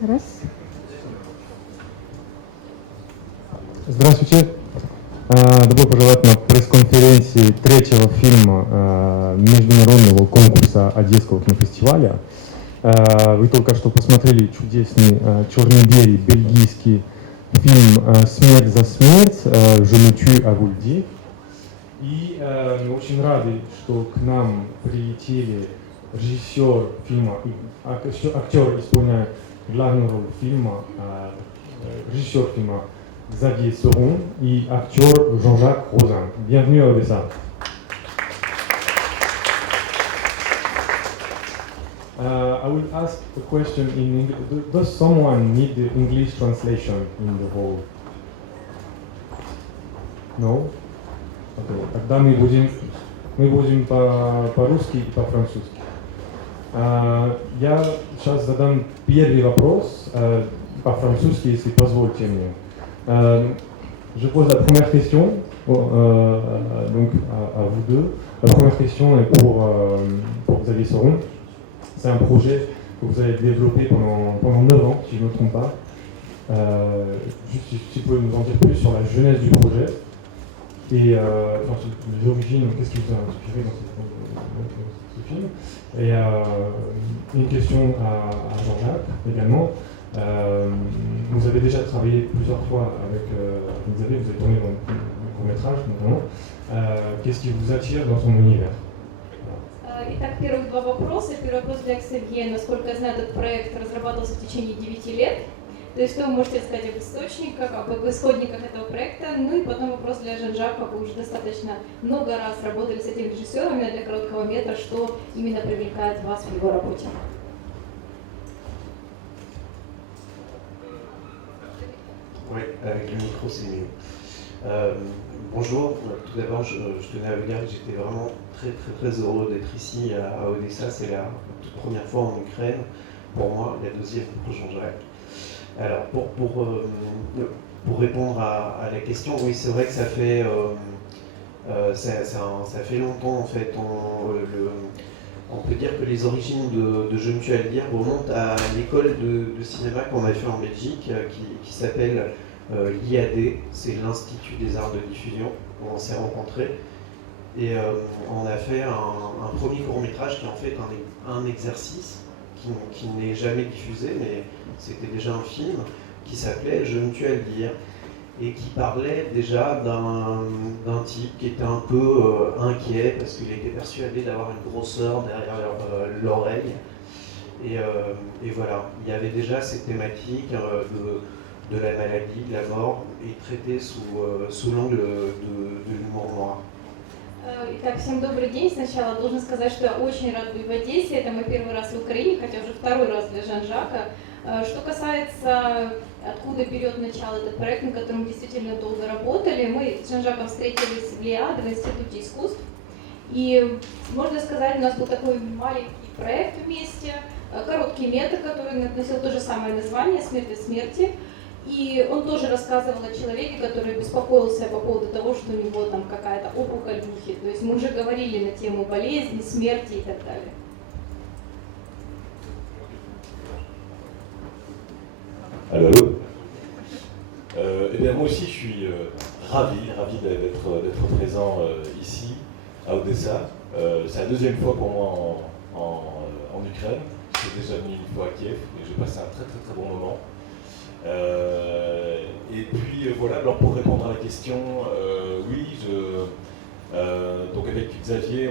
Раз. Здравствуйте. Добро пожаловать на пресс-конференции третьего фильма международного конкурса Одесского кинофестиваля. Вы только что посмотрели чудесный черно-белый бельгийский фильм «Смерть за смерть» «Je me tue à vous le dire». И мы очень рады, что к нам прилетели режиссер фильма, актер исполняет главную роль фильма, режиссер фильма Xavier Sauron et acteur Jean-Jacques Rosin. Bienvenue à Odessa. I will ask a question in English. Does someone need the English translation in the hall? No? Okay. Тогда мы будем по-русски и по-французски. Я сейчас задам первый вопрос по-французски, если позволите мне. Je pose la première question donc à vous deux. La première question est pour Xavier Sauron. C'est un projet que vous avez développé pendant 9 ans, si je ne me trompe pas. Juste si vous pouvez nous en dire plus sur la genèse du projet et enfin, les origines, qu'est-ce qui vous a inspiré dans ce film. Et une question à Jean-Jacques également. Vous avez déjà travaillé plusieurs fois avec Xavier, vous avez tourné dans le court-métrage notamment. Qu'est-ce qui vous attire dans son univers? Итак, первых два вопроса. Первый вопрос для Ксавье. Насколько я знаю, этот проект разрабатывался в течение 9 лет. То есть что вы можете сказать об источниках, об исходниках этого проекта? Ну и потом вопрос для Жан-Жака. Вы уже достаточно много раз работали с этим режиссером для короткого метра. Что именно привлекает вас в его работе? Oui, avec le micro c'est mieux. Bonjour, tout d'abord je tenais à vous dire que j'étais vraiment très heureux d'être ici à Odessa. C'est la toute première fois en Ukraine pour moi, la deuxième pour Jean-Jacques. Alors pour répondre à la question, oui c'est vrai que ça fait longtemps en fait. On peut dire que les origines de Je me tue à le dire remontent à l'école de cinéma qu'on a fait en Belgique qui s'appelle l'IAD, c'est l'Institut des Arts de Diffusion, où on s'est rencontrés. Et on a fait un premier court-métrage qui est en fait un exercice qui n'est jamais diffusé, mais c'était déjà un film qui s'appelait Je me tue à le dire, et qui parlait déjà d'un type qui était un peu inquiet parce qu'il était persuadé d'avoir une grosseur derrière l'oreille. Et voilà, il y avait déjà cette thématique de la maladie, de la mort, et traitée sous l'angle de l'humour noir. Итак, всем добрый день. Сначала должен сказать, что я очень рад быть в Одессе. Это мой первый раз в Украине, хотя уже второй раз для Жан-Жака. Что касается, откуда берет начало этот проект, на котором действительно долго работали, мы с Жан-Жаком встретились в ЛИАД, в Институте искусств. И, можно сказать, у нас был такой маленький проект вместе, короткий метр, который носил то же самое название «Смерть от смерти». И он тоже рассказывал о человеке, который беспокоился по поводу того, что у него там какая-то опухоль в ухе. То есть мы уже говорили на тему болезни, смерти и так далее. Allô. Eh bien, moi aussi, je suis ravi d'être présent ici, à Odessa. C'est la deuxième fois pour moi en Ukraine. J'étais déjà venu une fois à Kiev et j'ai passé un très bon moment. Et puis voilà, alors pour répondre à la question, oui, donc avec Xavier,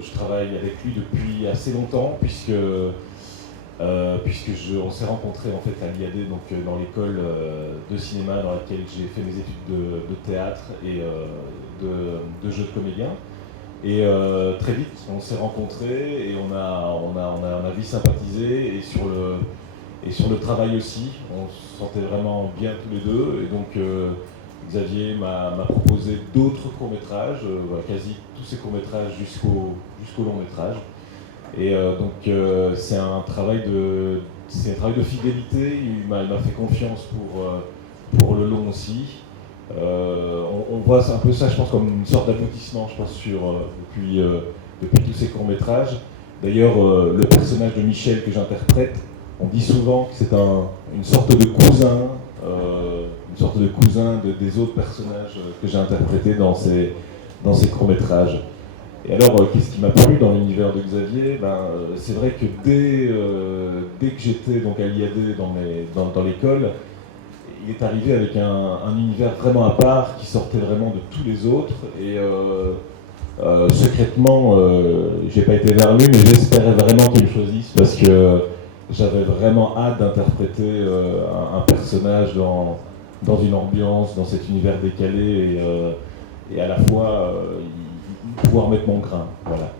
je travaille avec lui depuis assez longtemps puisque on s'est rencontrés en fait à l'IAD, donc dans l'école de cinéma dans laquelle j'ai fait mes études de théâtre et de jeu de comédien. Et très vite, on s'est rencontrés et on a vite sympathisé et sur le travail aussi, on se sentait vraiment bien tous les deux. Et donc Xavier m'a proposé d'autres courts-métrages, quasi tous ces courts-métrages jusqu'au long-métrage. Et donc c'est un travail de fidélité. Il m'a fait confiance pour le long aussi. On voit un peu ça, je pense, comme une sorte d'aboutissement, je pense, depuis tous ces courts-métrages. D'ailleurs, le personnage de Michel que j'interprète On dit souvent que c'est une sorte de cousin, des autres personnages que j'ai interprétés dans ces courts-métrages. Et alors, qu'est-ce qui m'a plu dans l'univers de Xavier? C'est vrai que dès que j'étais donc à l'IAD dans l'école, il est arrivé avec un univers vraiment à part qui sortait vraiment de tous les autres. Et secrètement, j'ai pas été vers lui, mais j'espérais vraiment qu'il me choisisse parce que j'avais vraiment hâte d'interpréter un personnage dans une ambiance, dans cet univers décalé et à la fois pouvoir mettre mon grain. Voilà.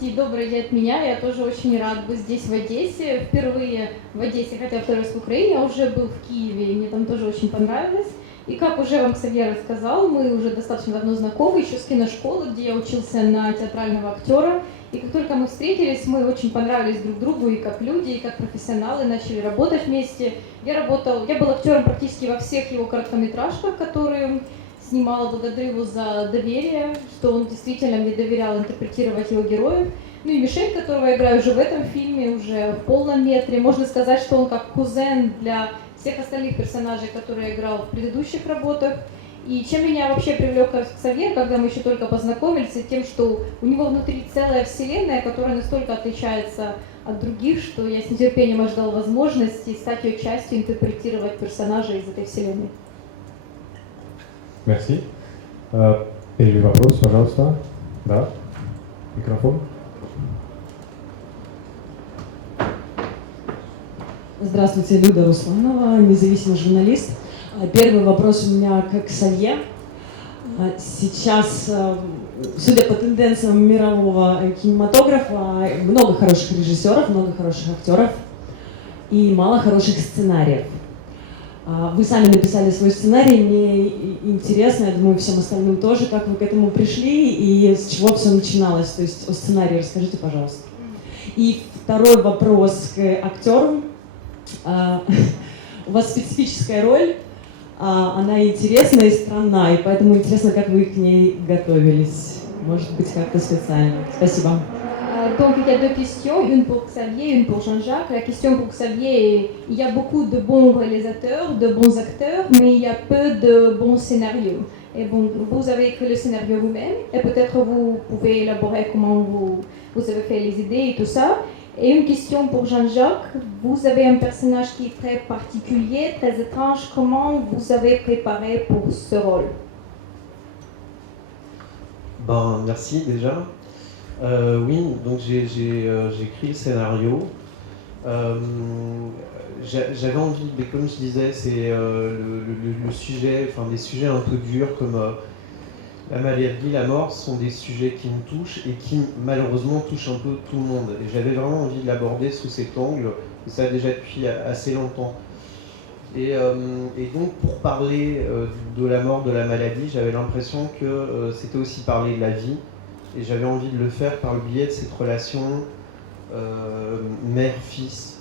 Добрый день от меня. Я тоже очень рад быть здесь, в Одессе. Впервые в Одессе, хотя второй раз в Украине, я уже был в Киеве, и мне там тоже очень понравилось. И как уже вам Ксавьер рассказал, мы уже достаточно давно знакомы, еще с киношколы, где я учился на театрального актера. И как только мы встретились, мы очень понравились друг другу и как люди, и как профессионалы, начали работать вместе. Я был актером практически во всех его короткометражках, которые он снимал. Благодарю его за доверие, что он действительно мне доверял интерпретировать его героев. Ну и Мишель, которого я играю уже в этом фильме, уже в полном метре. Можно сказать, что он как кузен для всех остальных персонажей, которые я играл в предыдущих работах. И чем меня вообще привлек Ксавьер, когда мы еще только познакомились, и тем, что у него внутри целая вселенная, которая настолько отличается от других, что я с нетерпением ожидал возможности стать ее частью, интерпретировать персонажей из этой вселенной. Merci. Первый вопрос, пожалуйста. Да, микрофон. Здравствуйте, Люда Русланова, независимый журналист. Первый вопрос у меня к Ксавье. Сейчас, судя по тенденциям мирового кинематографа, много хороших режиссеров, много хороших актеров и мало хороших сценариев. Вы сами написали свой сценарий, мне интересно, я думаю, всем остальным тоже, как вы к этому пришли и с чего все начиналось, то есть о сценарии расскажите, пожалуйста. И второй вопрос к актерам. У вас специфическая роль, она интересная и странная, и поэтому интересно, как вы к ней готовились. Может быть, как-то специально. Спасибо. Donc il y a deux questions, une pour Xavier, une pour Jean-Jacques. La question pour Xavier, il y a beaucoup de bons réalisateurs, de bons acteurs, mais il y a peu de bons scénarios. Et bon, vous avez écrit le scénario vous-même, et peut-être vous pouvez élaborer comment vous avez fait les idées et tout ça. Et une question pour Jean-Jacques, vous avez un personnage qui est très particulier, très étrange. Comment vous avez préparé pour ce rôle? Merci déjà. Oui, donc j'ai écrit le scénario. J'avais envie, mais comme je disais, c'est le sujet, enfin des sujets un peu durs comme la maladie, la mort, sont des sujets qui me touchent et qui malheureusement touchent un peu tout le monde. Et j'avais vraiment envie de l'aborder sous cet angle, et ça déjà depuis assez longtemps. Et donc pour parler de la mort, de la maladie, j'avais l'impression que c'était aussi parler de la vie. Et j'avais envie de le faire par le biais de cette relation mère-fils.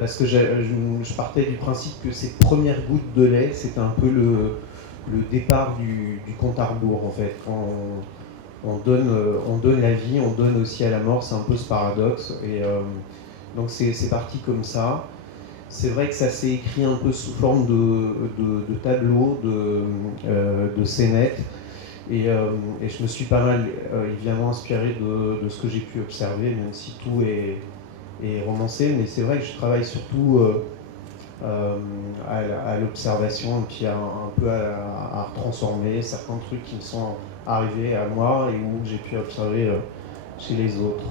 Parce que je partais du principe que ces premières gouttes de lait, c'était un peu le départ du compte à rebours en fait. Quand on donne la vie, on donne aussi à la mort, c'est un peu ce paradoxe. Et donc c'est parti comme ça. C'est vrai que ça s'est écrit un peu sous forme de tableau, de scénettes. Et je me suis pas mal évidemment inspiré de ce que j'ai pu observer, même si tout est romancé. Mais c'est vrai que je travaille surtout à l'observation et puis un peu à transformer certains trucs qui me sont arrivés à moi et où j'ai pu observer chez les autres.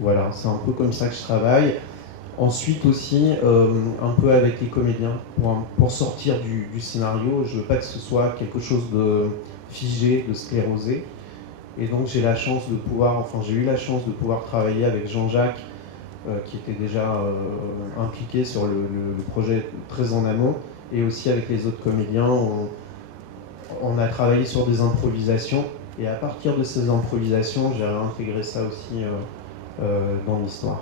Voilà, c'est un peu comme ça que je travaille. Ensuite aussi, un peu avec les comédiens, pour sortir du scénario. Je veux pas que ce soit quelque chose de figé, de sclérosé. Et donc j'ai eu la chance de pouvoir travailler avec Jean-Jacques, qui était déjà impliqué sur le projet très en amont, et aussi avec les autres comédiens. On a travaillé sur des improvisations, et à partir de ces improvisations, j'ai réintégré ça aussi dans l'histoire.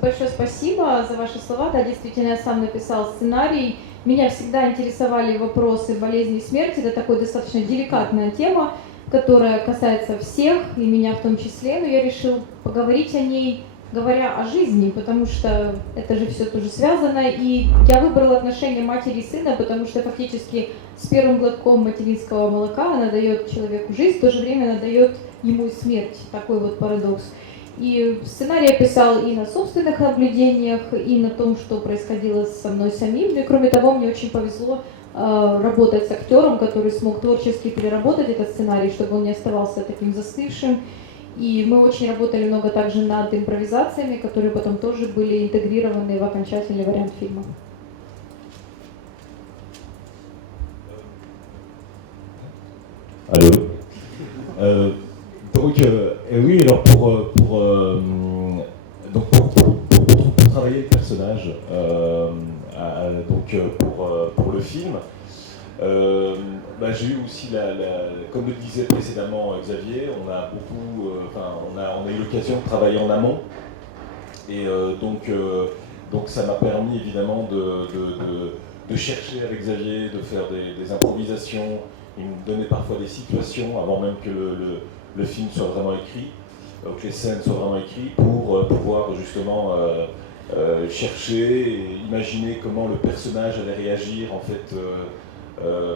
Большое спасибо за ваши слова. Да, действительно, я сам написал сценарий. Меня всегда интересовали вопросы болезни и смерти. Это такая достаточно деликатная тема, которая касается всех, и меня в том числе. Но я решил поговорить о ней говоря о жизни, потому что это же все тоже связано. И я выбрала отношения матери и сына, потому что фактически с первым глотком материнского молока она дает человеку жизнь, в то же время она дает ему и смерть. Такой вот парадокс. И сценарий я писал и на собственных наблюдениях, и на том, что происходило со мной самим. Ну и кроме того, мне очень повезло работать с актером, который смог творчески переработать этот сценарий, чтобы он не оставался таким застывшим. И мы очень работали много также над импровизациями, которые потом тоже были интегрированы в окончательный вариант фильма. Allô. Donc, oui, alors pour travailler le personnage, pour le film, j'ai eu aussi, comme le disait précédemment Xavier, on a beaucoup, on a eu l'occasion de travailler en amont, et donc ça m'a permis évidemment de chercher avec Xavier, de faire des improvisations. Il me donnait parfois des situations avant même que le film soit vraiment écrit, que les scènes soient vraiment écrites, pour pouvoir justement chercher et imaginer comment le personnage allait réagir en fait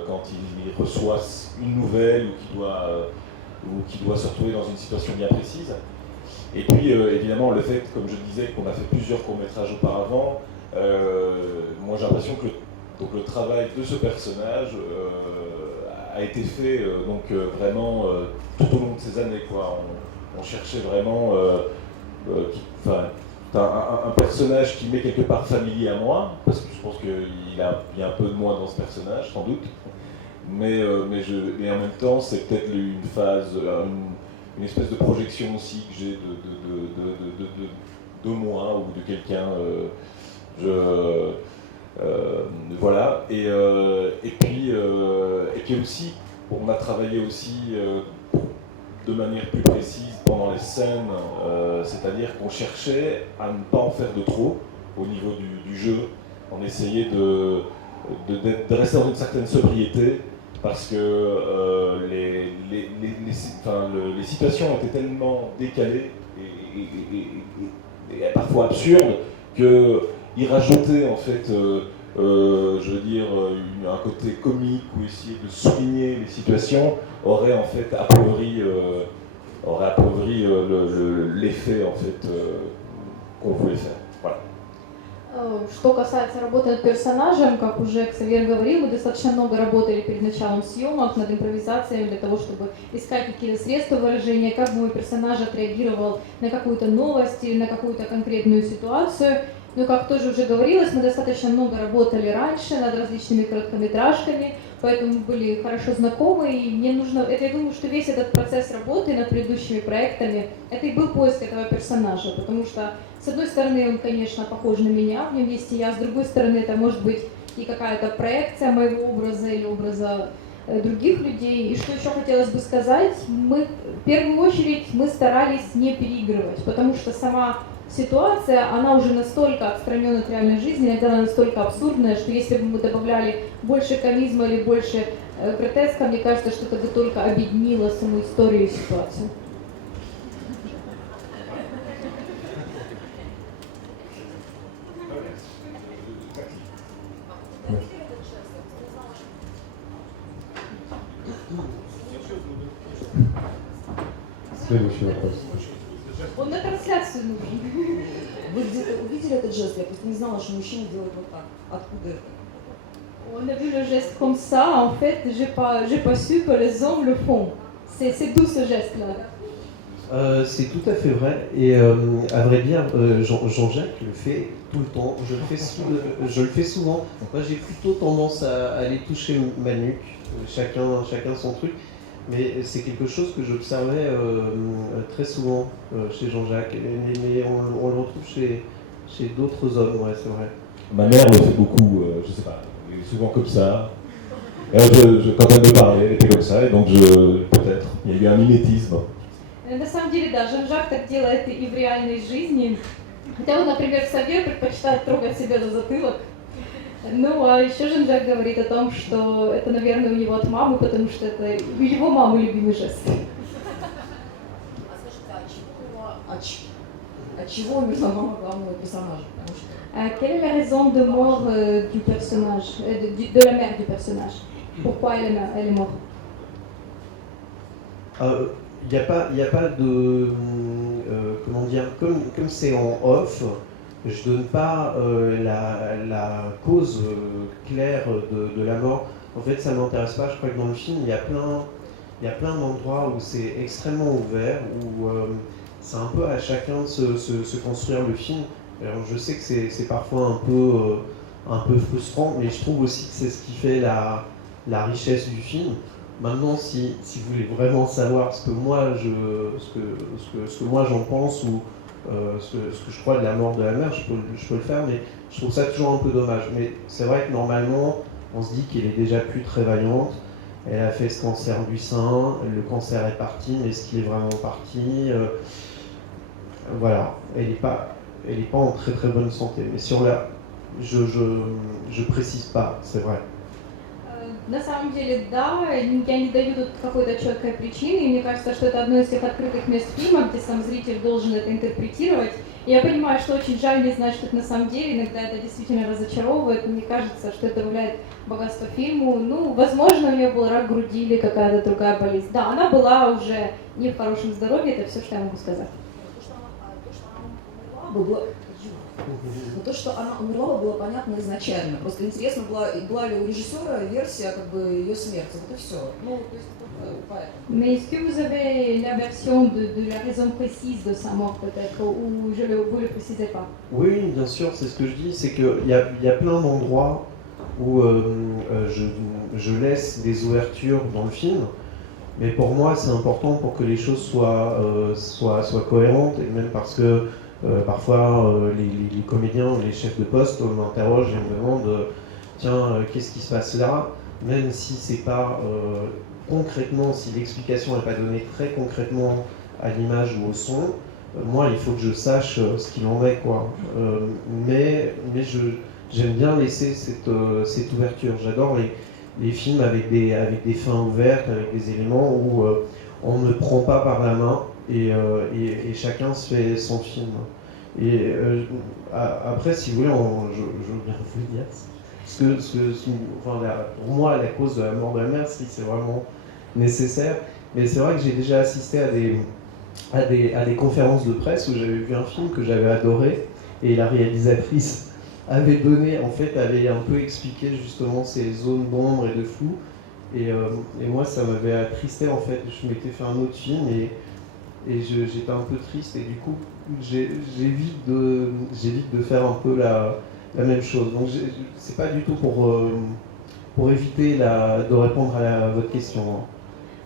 quand il reçoit une nouvelle ou qu'il doit se retrouver dans une situation bien précise. Et puis évidemment le fait, comme je disais, qu'on a fait plusieurs courts-métrages auparavant, moi j'ai l'impression que le travail de ce personnage a été fait vraiment tout au long de ces années, quoi. On cherchait vraiment un personnage qui m'est quelque part familier à moi, parce que je pense qu'il y a un peu de moi dans ce personnage, sans doute, mais en même temps c'est peut-être une phase, une espèce de projection aussi que j'ai de moi ou de quelqu'un. Voilà, et puis aussi, on a travaillé aussi de manière plus précise pendant les scènes, c'est-à-dire qu'on cherchait à ne pas en faire de trop au niveau du jeu. On essayait de rester dans une certaine sobriété, parce que les situations étaient tellement décalées et parfois absurdes que y rajouter en fait, je veux dire, un côté comique ou essayer de souligner les situations aurait en fait appauvri l'effet en fait qu'on voulait faire. Voilà. Что касается работы над персонажем, как уже Ксавьер говорил, мы достаточно много работали перед началом съемок над импровизациями для того, чтобы искать какие-то средства выражения, как бы мой персонаж отреагировал на какую-то новость или на какую-то конкретную ситуацию. Но, как тоже уже говорилось, мы достаточно много работали раньше над различными короткометражками, поэтому были хорошо знакомы, и мне нужно, я думаю, что весь этот процесс работы над предыдущими проектами, это и был поиск этого персонажа, потому что, с одной стороны, он, конечно, похож на меня, в нем есть и я, с другой стороны, это может быть и какая-то проекция моего образа или образа других людей. И что еще хотелось бы сказать, в первую очередь мы старались не переигрывать, потому что сама ситуация, она уже настолько отстранена от реальной жизни, иногда она настолько абсурдная, что если бы мы добавляли больше комизма или больше гротеска, мне кажется, что это бы только объединило саму историю и ситуацию. Следующий вопрос. Он на трансляцию нужен. Вы где-то увидели этот жест? Я просто не знала, что мужчина делает вот так. Откуда это? On a vu le geste comme ça, en fait, j'ai pas su que les hommes le font. C'est d'où ce geste-là? C'est tout à fait vrai, et à vrai dire, Jean-Jacques le fait tout le temps, je le fais souvent. Moi j'ai plutôt tendance à aller toucher ma nuque, chacun son truc, mais c'est quelque chose que j'observais très souvent chez Jean-Jacques, mais on le retrouve chez d'autres hommes, ouais, c'est vrai. Ma mère le fait beaucoup, je sais pas, elle est souvent comme ça. Et quand elle me parlait, elle était comme ça, et donc peut-être, il y a eu un mimétisme. На самом деле, да, Жан-Жак так делает и в реальной жизни. Хотя вот, например, Ксавьер предпочитает трогать себя за затылок. Ну, а еще Жан-Жак говорит о том, что это, наверное, у него от мамы, потому что это у его мамы любимый жест. А чего умерла мама главного персонажа, потому что... Quelle est la raison de mort du personnage, de la mère du personnage? Pourquoi elle est morte? Il n'y a pas de... comment dire, comme c'est en off, je donne pas la cause claire de la mort. En fait, ça m'intéresse pas. Je crois que dans le film, il y a plein d'endroits où c'est extrêmement ouvert, où c'est un peu à chacun de se construire le film. Alors, je sais que c'est parfois un peu frustrant, mais je trouve aussi que c'est ce qui fait la richesse du film. Maintenant, si vous voulez vraiment savoir ce que moi j'en pense ou ce que je crois de la mort de la mère, je peux le faire, mais je trouve ça toujours un peu dommage. Mais c'est vrai que normalement, on se dit qu'elle est déjà plus très vaillante. Elle a fait ce cancer du sein, le cancer est parti, mais est-ce qu'il est vraiment parti? Voilà, elle n'est pas en très très bonne santé. Mais sur la, je précise pas, c'est vrai. На самом деле, да, я не даю тут какой-то четкой причины, и мне кажется, что это одно из тех открытых мест фильма, где сам зритель должен это интерпретировать. И я понимаю, что очень жаль не знать, что это на самом деле, иногда это действительно разочаровывает, но мне кажется, что это добавляет богатство фильму. Ну, возможно, у нее был рак груди или какая-то другая болезнь. Да, она была уже не в хорошем здоровье, это все, что я могу сказать. Но то, что она умерла, было понятно изначально. Просто интересно, была ли у режиссера версия как бы ее смерти. Вот и все. Ну, то есть, поэтому. Mais est-ce que vous avez la version de la raison précise de sa mort peut-être, ou vous ne le précisez pas? Oui, bien sûr, c'est ce que je dis, c'est qu'il y a plein d'endroits où je laisse des ouvertures dans le film, mais pour moi c'est important pour que les choses soient cohérentes, et même parce que parfois les comédiens, les chefs de poste m'interrogent et me demandent tiens, qu'est-ce qui se passe là, même si c'est pas concrètement, si l'explication n'est pas donnée très concrètement à l'image ou au son, moi il faut que je sache ce qu'il en est, quoi. Mais j'aime bien laisser cette ouverture. J'adore les films avec des fins ouvertes, avec des éléments où on ne prend pas par la main et chacun se fait son film. Et après, si vous voulez, je veux bien vous le dire, pour moi, la cause de la mort de la mère, c'est vraiment nécessaire. Mais c'est vrai que j'ai déjà assisté à des conférences de presse où j'avais vu un film que j'avais adoré et la réalisatrice avait un peu expliqué justement ces zones d'ombre et de flou. Et moi, ça m'avait attristé en fait. Je m'étais fait un autre film et j'étais un peu triste et du coup, j'évite de faire un peu la même chose. Donc, c'est pas du tout pour éviter de répondre à votre question.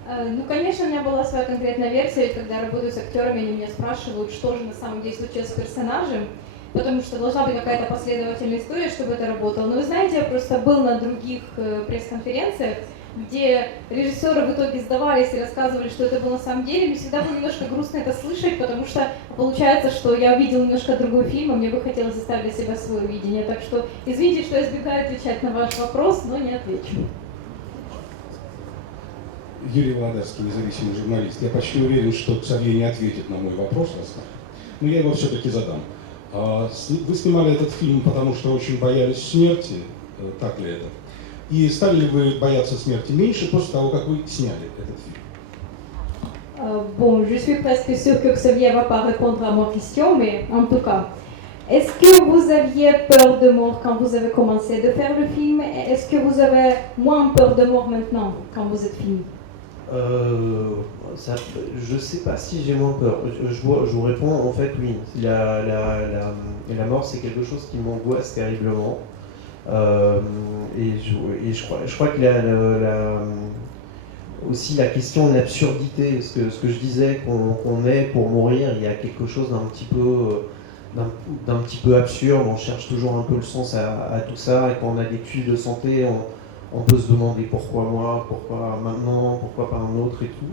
Ну, конечно, у меня была своя конкретная версия, когда я работаю с актерами, они меня спрашивают, что же на самом деле случилось с персонажем, потому что должна быть какая-то последовательная история, чтобы это работало. Но вы знаете, я просто был на других пресс-конференциях, где режиссеры в итоге сдавались и рассказывали, что это было на самом деле. Мне всегда было немножко грустно это слышать, потому что получается, что я увидел немножко другой фильм, а мне бы хотелось оставить для себя свое видение. Так что извините, что я избегаю отвечать на ваш вопрос, но не отвечу. Юрий Володарский, независимый журналист. Я почти уверен, что Ксавье не ответит на мой вопрос, но я его все-таки задам. Вы снимали этот фильм, потому что очень боялись смерти, так ли это? И стали ли вы бояться смерти меньше после того, как вы сняли этот фильм? Bon, je suis presque sûre que Xavier va pas répondre à ma question, mais en tout cas, est-ce que vous aviez peur de mort quand vous avez commencé de faire le film? Est-ce que vous avez moins peur de mort maintenant quand vous êtes fini? Je sais pas si j'ai moins peur. Je vous réponds en fait oui. La mort c'est quelque chose qui m'angoisse terriblement. Et je crois que aussi la question de l'absurdité, ce que je disais qu'on est pour mourir, il y a quelque chose d'un petit peu absurde. On cherche toujours un peu le sens à tout ça, et quand on a des crises de santé, on peut se demander pourquoi moi, pourquoi maintenant, pourquoi pas un autre et tout.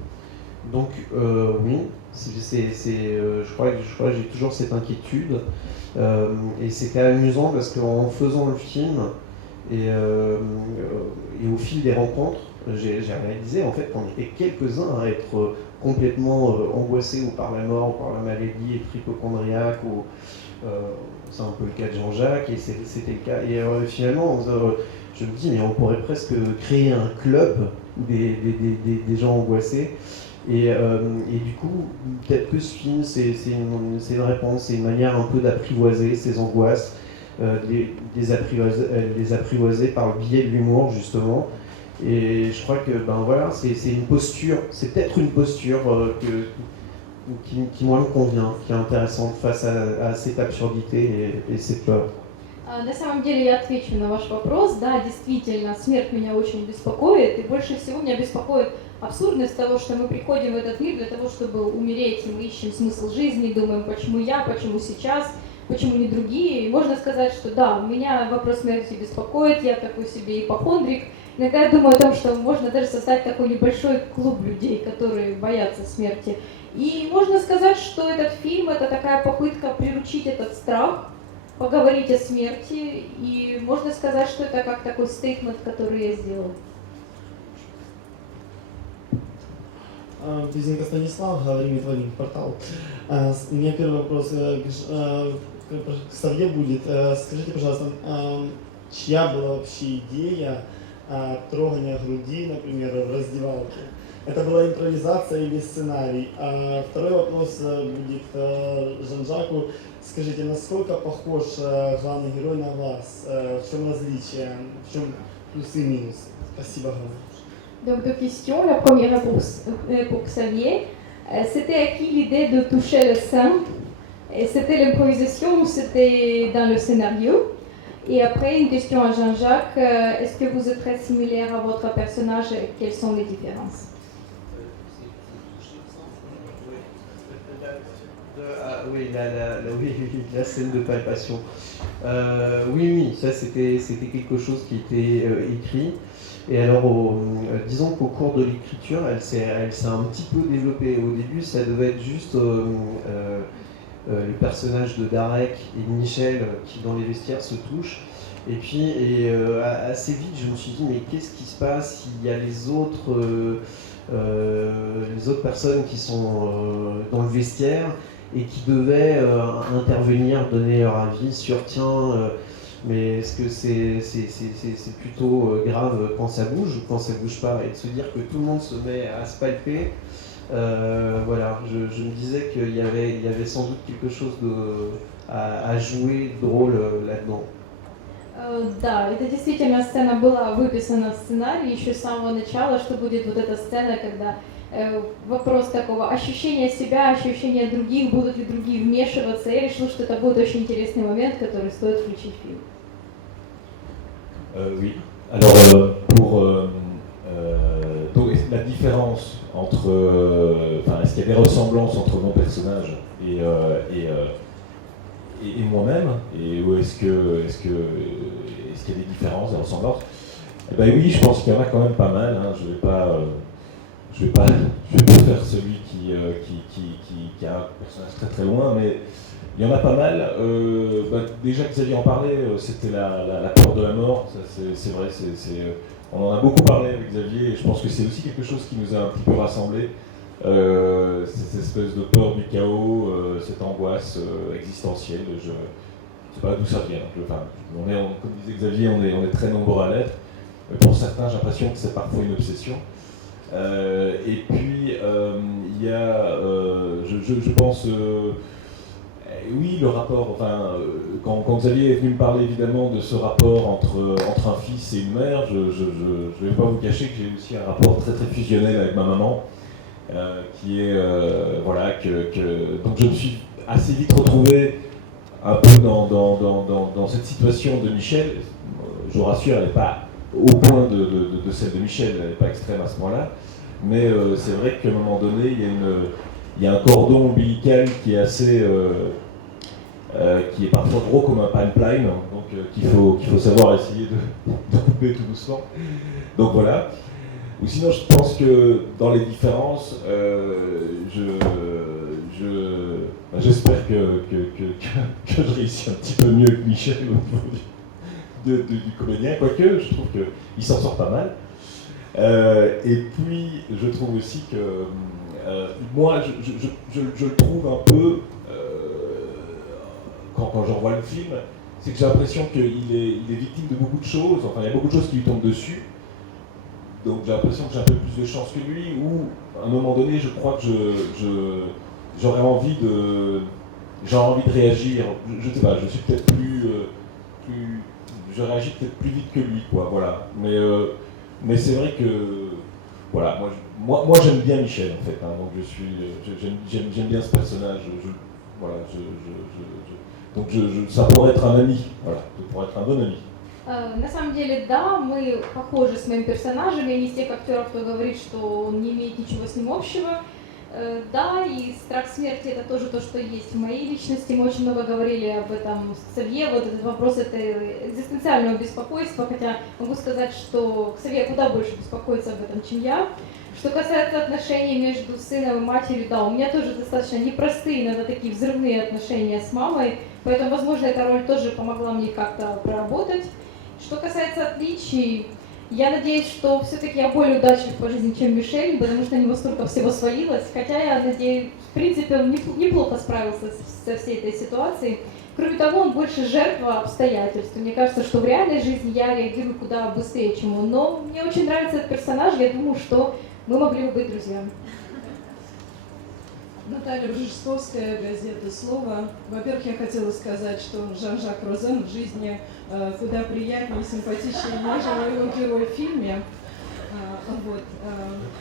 Donc oui, je crois que j'ai toujours cette inquiétude. Et c'était amusant parce qu'en faisant le film, Et au fil des rencontres, j'ai réalisé en fait qu'on était quelques-uns à être complètement angoissés ou par la mort, ou par la maladie, être hypochondriaque, ou c'est un peu le cas de Jean-Jacques, et c'était le cas. Et finalement, je me dis, mais on pourrait presque créer un club des gens angoissés. Et du coup, peut-être que ce film, c'est une réponse, c'est une manière un peu d'apprivoiser ces angoisses, les apprivoiser par le biais de l'humour, justement. Et je crois que voilà, c'est une posture, c'est peut-être une posture qui moi me convient, qui est intéressante face à cette absurdité et ces peurs. На самом деле я отвечу на ваш вопрос. Да, действительно, смерть меня очень беспокоит, и больше всего меня беспокоит абсурдность того, что мы приходим в этот мир для того, чтобы умереть, и мы ищем смысл жизни, думаем, почему я, почему сейчас, почему не другие. И можно сказать, что да, меня вопрос смерти беспокоит, я такой себе ипохондрик. Иногда я думаю о том, что можно даже создать такой небольшой клуб людей, которые боятся смерти. И можно сказать, что этот фильм — это такая попытка приручить этот страх, поговорить о смерти, и можно сказать, что это как такой стейтмент, который я сделал. Близненко Станислав, говорим Вадим, портал. У меня первый вопрос к Савье будет. Скажите, пожалуйста, чья была вообще идея трогания груди, например, в раздевалке? Это была импровизация или сценарий? Второй вопрос будет Жан-Жаку. Скажите, насколько похож главный герой на вас? В чем различие? В чем плюсы и минусы? Спасибо вам. Donc deux questions. La première pour Xavier. C'était à qui l'idée de toucher le sein? C'était l'improvisation ou c'était dans le scénario? Et après, une question à Jean-Jacques. Est-ce que vous êtes très similaire à votre personnage et quelles sont les différences? Oui, la scène de palpation. Oui, ça c'était quelque chose qui était écrit. Et alors, disons qu'au cours de l'écriture, elle s'est un petit peu développée. Au début, ça devait être juste le personnage de Darek et de Michel qui, dans les vestiaires, se touchent. Et puis, assez vite, je me suis dit, mais qu'est-ce qui se passe s'il y a les autres personnes qui sont dans le vestiaire et qui devaient intervenir, donner leur avis sur tiens, mais est-ce que c'est plutôt grave quand ça bouge ou quand ça bouge pas, et de se dire que tout le monde se met à se palper. Voilà, je me disais qu'il y avait sans doute quelque chose à jouer drôle là-dedans. Да, это действительно сцена была выписана в сценарии еще с самого начала, что будет вот эта сцена, когда вопрос такого ощущения себя, ощущения других, будут ли другие вмешиваться. Я решила, что это будет очень интересный момент, который стоит включить в фильм. Oui, alors donc, la différence entre, est-ce qu'il y a des ressemblances entre mon personnage et moi-même, ou est-ce qu'il y a des différences, des ressemblances? Eh ben oui, je pense qu'il y en a quand même pas mal. Hein. Je vais pas faire celui qui a un personnage très très loin, mais il y en a pas mal. Déjà Xavier en parlait, c'était la peur de la mort. Ça, c'est vrai, on en a beaucoup parlé avec Xavier, et je pense que c'est aussi quelque chose qui nous a un petit peu rassemblés. Cette espèce de peur du chaos, cette angoisse existentielle. Je ne sais pas d'où ça vient. Comme disait Xavier, on est très nombreux à l'être. Pour certains, j'ai l'impression que c'est parfois une obsession. Et puis, il y a, je pense, oui, le rapport, quand Xavier est venu me parler évidemment de ce rapport entre un fils et une mère, je ne vais pas vous cacher que j'ai aussi un rapport très très fusionnel avec ma maman. Qui est donc je me suis assez vite retrouvé un peu dans cette situation de Michel. Je vous rassure, elle n'est pas au point de celle de Michel, elle n'est pas extrême à ce moment-là, mais c'est vrai qu'à un moment donné, il y a un cordon ombilical qui est assez qui est parfois gros comme un pipeline, donc qu'il faut savoir essayer de couper tout doucement. Donc voilà. Ou sinon, je pense que dans les différences, j'espère que je réussis un petit peu mieux que Michel au niveau du comédien, quoique je trouve qu'il s'en sort pas mal. Et puis, je trouve aussi que moi, je le trouve un peu, quand je revois le film, c'est que j'ai l'impression qu'il est victime de beaucoup de choses, enfin il y a beaucoup de choses qui lui tombent dessus, donc j'ai l'impression que j'ai un peu plus de chance que lui, ou à un moment donné, je crois que j'aurais envie de réagir, je sais pas, je suis peut-être je réagis peut-être plus vite que lui, quoi, voilà. Mais c'est vrai que, voilà, moi j'aime bien Michel, en fait, hein, donc j'aime bien ce personnage, donc ça pourrait être un ami, voilà, ça pourrait être un bon ami. На самом деле, да, мы похожи с моим персонажем, я не из тех актеров, кто говорит, что он не имеет ничего с ним общего. Да, и страх смерти — это тоже то, что есть в моей личности. Мы очень много говорили об этом с Ксавье, вот этот вопрос экзистенциального беспокойства, хотя могу сказать, что Ксавье куда больше беспокоится об этом, чем я. Что касается отношений между сыном и матерью, да, у меня тоже достаточно непростые, иногда такие взрывные отношения с мамой, поэтому, возможно, эта роль тоже помогла мне как-то проработать. Что касается отличий, я надеюсь, что все-таки я более удачлив по жизни, чем Мишель, потому что на него столько всего свалилось, хотя я надеюсь, в принципе, он неплохо справился со всей этой ситуацией. Кроме того, он больше жертва обстоятельств. Мне кажется, что в реальной жизни я реагирую куда быстрее, чем он. Но мне очень нравится этот персонаж, я думаю, что мы могли бы быть друзьями. Наталья Бжижковская, газета «Слово». Во-первых, я хотела сказать, что Жан-Жак Розен в жизни куда приятнее и симпатичнее, нежели его герой в фильме.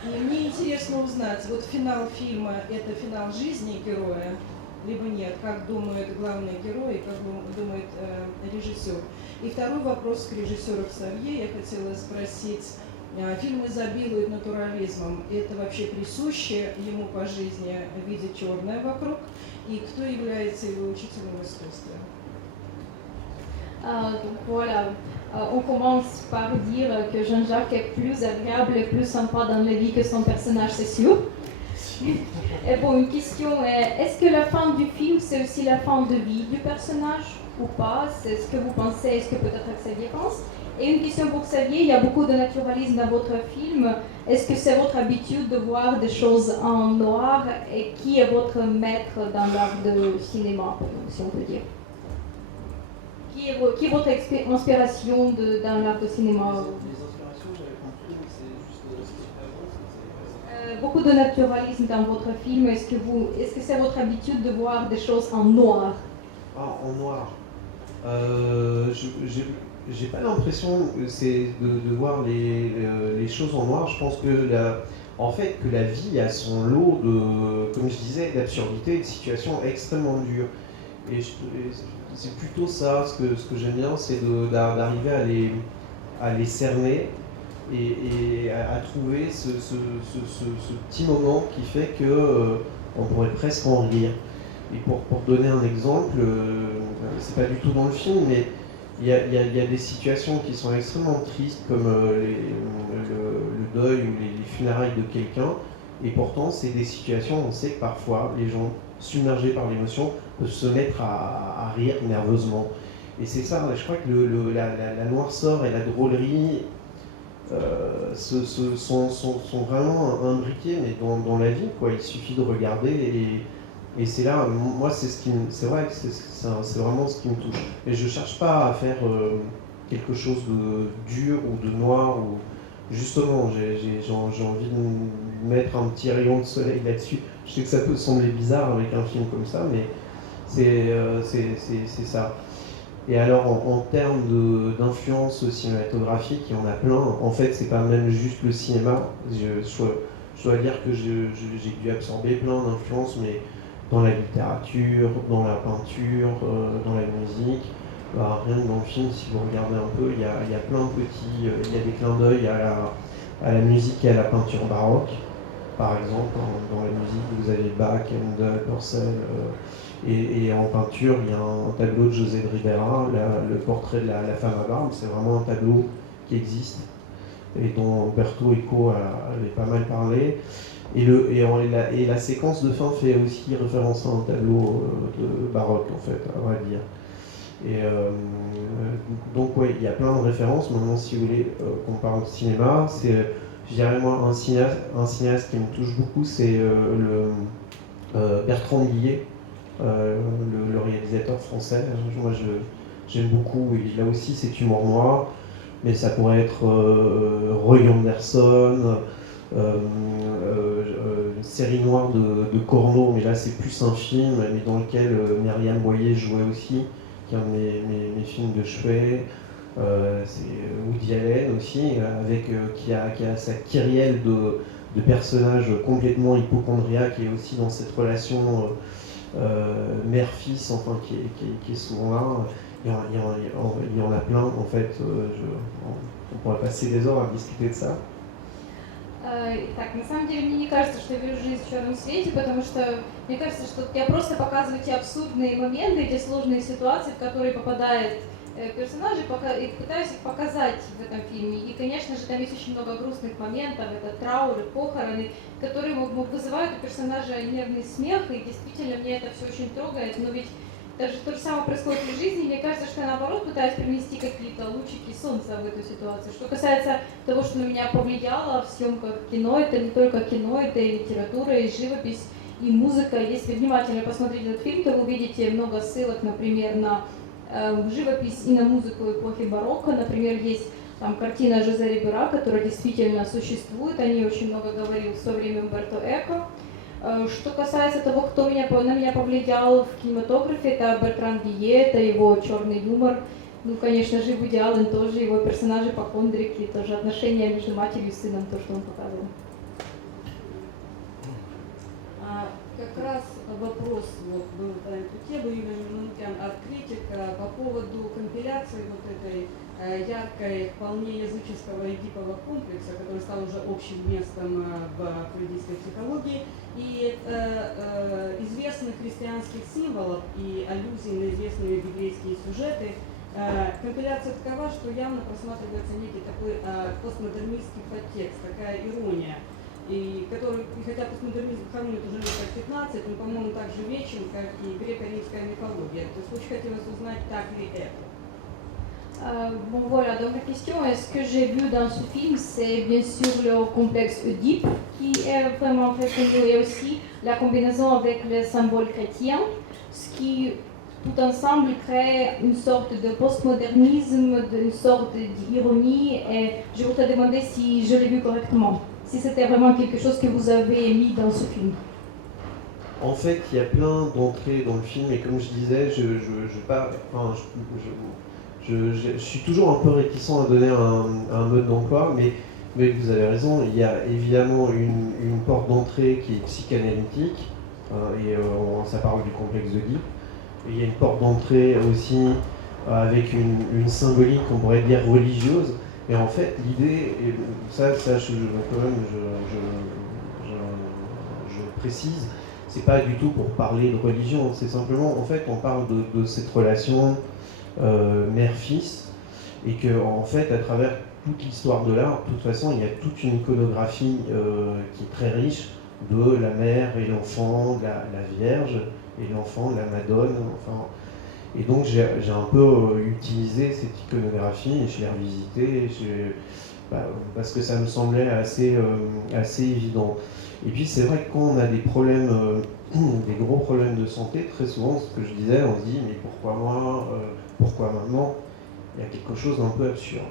И мне интересно узнать, вот финал фильма – это финал жизни героя, либо нет, как думает главный герой, как думает режиссер. И второй вопрос к режиссеру Ксавье я хотела спросить. Фильм изобилует натурализмом. Это вообще присуще ему по жизни видеть черное вокруг? И кто является его учителем в искусстве? Voilà, on commence par dire que Jean-Jacques est plus agréable et plus sympa dans la vie que son personnage, c'est sûr. Et bon, une question est, est-ce que la fin du film, c'est aussi la fin de vie du personnage ou pas? C'est ce que vous pensez, est-ce que peut-être Xavier pense? Et une question pour Xavier, il y a beaucoup de naturalisme dans votre film. Est-ce que c'est votre habitude de voir des choses en noir? Et qui est votre maître dans l'art de cinéma, si on peut dire? Qui est votre inspiration dans l'art de cinéma? Les inspirations, j'avais compris, mais c'est juste Beaucoup de naturalisme dans votre film. Est-ce que c'est votre habitude de voir des choses en noir? Ah, en noir. J'ai pas l'impression c'est de voir les choses en noir. Je pense que la vie a son lot de, comme je disais, d'absurdité et de situations extrêmement dures. Et c'est plutôt ça, ce que j'aime bien, c'est d'arriver à les cerner et à trouver ce petit moment qui fait que on pourrait presque en rire. Et pour donner un exemple, c'est pas du tout dans le film, mais il y a des situations qui sont extrêmement tristes, comme le deuil ou les funérailles de quelqu'un, et pourtant c'est des situations où on sait que parfois les gens submergés par l'émotion peuvent se mettre à rire nerveusement. Et c'est ça, je crois que la noirceur et la drôlerie sont vraiment imbriqués, mais dans la vie, quoi. Il suffit de regarder et c'est là, moi c'est vrai que c'est vraiment ce qui me touche. Et je cherche pas à faire quelque chose de dur ou de noir, ou justement j'ai envie de mettre un petit rayon de soleil là-dessus. Je sais que ça peut sembler bizarre avec un film comme ça, mais c'est ça. Et alors en termes d'influence cinématographique, il y en a plein. En fait, c'est pas même juste le cinéma. Je dois dire que j'ai dû absorber plein d'influences, mais dans la littérature, dans la peinture, dans la musique. Rien que dans le film, si vous regardez un peu, il y a plein de petits, il y a des clins d'œil à la musique et à la peinture baroque. Par exemple, dans la musique, vous avez Bach, Handel, Purcell, et en peinture, il y a un tableau de José de Ribera, le portrait de la femme à barbe. C'est vraiment un tableau qui existe et dont Umberto Eco avait pas mal parlé. Et la séquence de fin fait aussi référence à un tableau de baroque, en fait, à vrai dire. Et donc ouais, il y a plein de références. Maintenant, si vous voulez qu'on parle de cinéma, c'est, je dirais moi, un cinéaste qui me touche beaucoup, c'est Bertrand Blier, le réalisateur français. Moi, j'aime beaucoup. Et là aussi, c'est humour noir, mais ça pourrait être Roy Anderson, une série noire de Corneau, mais là c'est plus un film, mais dans lequel Myriam Boyer jouait aussi, qui est un de mes films de chevet. C'est Woody Allen aussi, qui a sa kyrielle de personnages complètement hypocondriaques et aussi dans cette relation mère-fils, enfin, qui est souvent là. Il y en a plein, en fait. On pourrait passer des heures à discuter de ça. Так, на самом деле мне не кажется, что я вижу жизнь в черном свете, потому что мне кажется, что я просто показываю те абсурдные моменты, те сложные ситуации, в которые попадают персонажи, и пытаюсь их показать в этом фильме. И, конечно же, там есть очень много грустных моментов, это трауры, похороны, которые вызывают у персонажа нервный смех, и действительно мне это все очень трогает, но ведь даже то же самое происходит в жизни, мне кажется, что я наоборот пытаюсь привнести какие-то лучики солнца в эту ситуацию. Что касается того, что на меня повлияло в съемках кино, это не только кино, это и литература, и живопись, и музыка. Если внимательно посмотреть этот фильм, то вы увидите много ссылок, например, на живопись и на музыку эпохи барокко. Например, есть там картина Жозе Рибера, которая действительно существует, о ней очень много говорил в свое время Умберто Эко. Что касается того, кто на меня повлиял в кинематографе, это Бертран Бие, это его черный юмор. Ну, конечно же, Вуди Аллен тоже, его персонажи ипохондрики, тоже отношения между матерью и сыном, то, что он показывал. Как раз вопрос вот был на эту тему, Юлия Минутян, от критика по поводу компиляции вот этой яркой, вполне языческого эдипового комплекса, который стал уже общим местом в фрейдистской психологии, и известных христианских символов и аллюзий на известные библейские сюжеты. Компиляция такова, что явно просматривается некий такой постмодернистский подтекст, такая ирония, и хотя постмодернизм хранит уже лет 15, он, по-моему, так же вечен, как и греко-римская мифология. То есть очень хотелось узнать, так ли это. Bon voilà, donc la question, est-ce que j'ai vu dans ce film, c'est bien sûr le complexe Oedipe qui est vraiment très connu et aussi la combinaison avec les symboles chrétiens, ce qui tout ensemble crée une sorte de postmodernisme, une sorte d'ironie, et je voudrais demander si je l'ai vu correctement, si c'était vraiment quelque chose que vous avez mis dans ce film. En fait, il y a plein d'entrées dans le film et comme je disais, je suis toujours un peu réticent à donner un mode d'emploi, mais vous avez raison, il y a évidemment une porte d'entrée qui est psychanalytique, ça parle du complexe d'Oedipe. Il y a une porte d'entrée aussi avec une symbolique, on pourrait dire religieuse, mais en fait l'idée, et ça je précise, c'est pas du tout pour parler de religion, c'est simplement, en fait, on parle de cette relation mère-fils, et que en fait, à travers toute l'histoire de l'art, de toute façon, il y a toute une iconographie qui est très riche de la mère et l'enfant, de la Vierge et l'enfant, de la Madone, enfin. Et donc j'ai un peu utilisé cette iconographie et je l'ai revisitée parce que ça me semblait assez évident. Et puis c'est vrai que quand on a des problèmes, des gros problèmes de santé, très souvent, ce que je disais, on se dit mais pourquoi moi, pourquoi maintenant? Il y a quelque chose d'un peu absurde.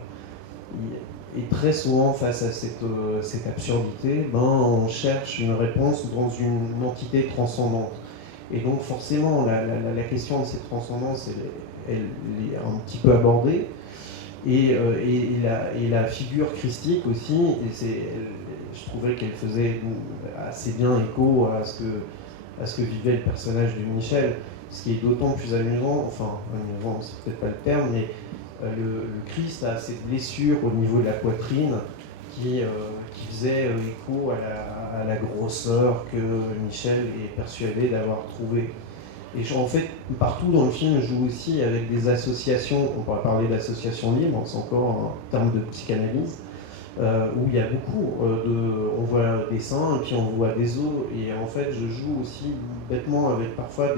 Et très souvent, face à cette absurdité, on cherche une réponse dans une entité transcendante. Et donc forcément, la question de cette transcendance, elle est un petit peu abordée. Et la figure christique aussi, je trouvais qu'elle faisait assez bien écho à ce que vivait le personnage de Michel, ce qui est d'autant plus amusant, amusant, c'est peut-être pas le terme, mais le Christ a cette blessure au niveau de la poitrine qui faisait écho à la grosseur que Michel est persuadé d'avoir trouvée. Et en fait, partout dans le film, je joue aussi avec des associations, on pourrait parler d'associations libres, c'est encore un terme de psychanalyse, où il y a beaucoup on voit des seins et puis on voit des os, et en fait je joue aussi bêtement avec parfois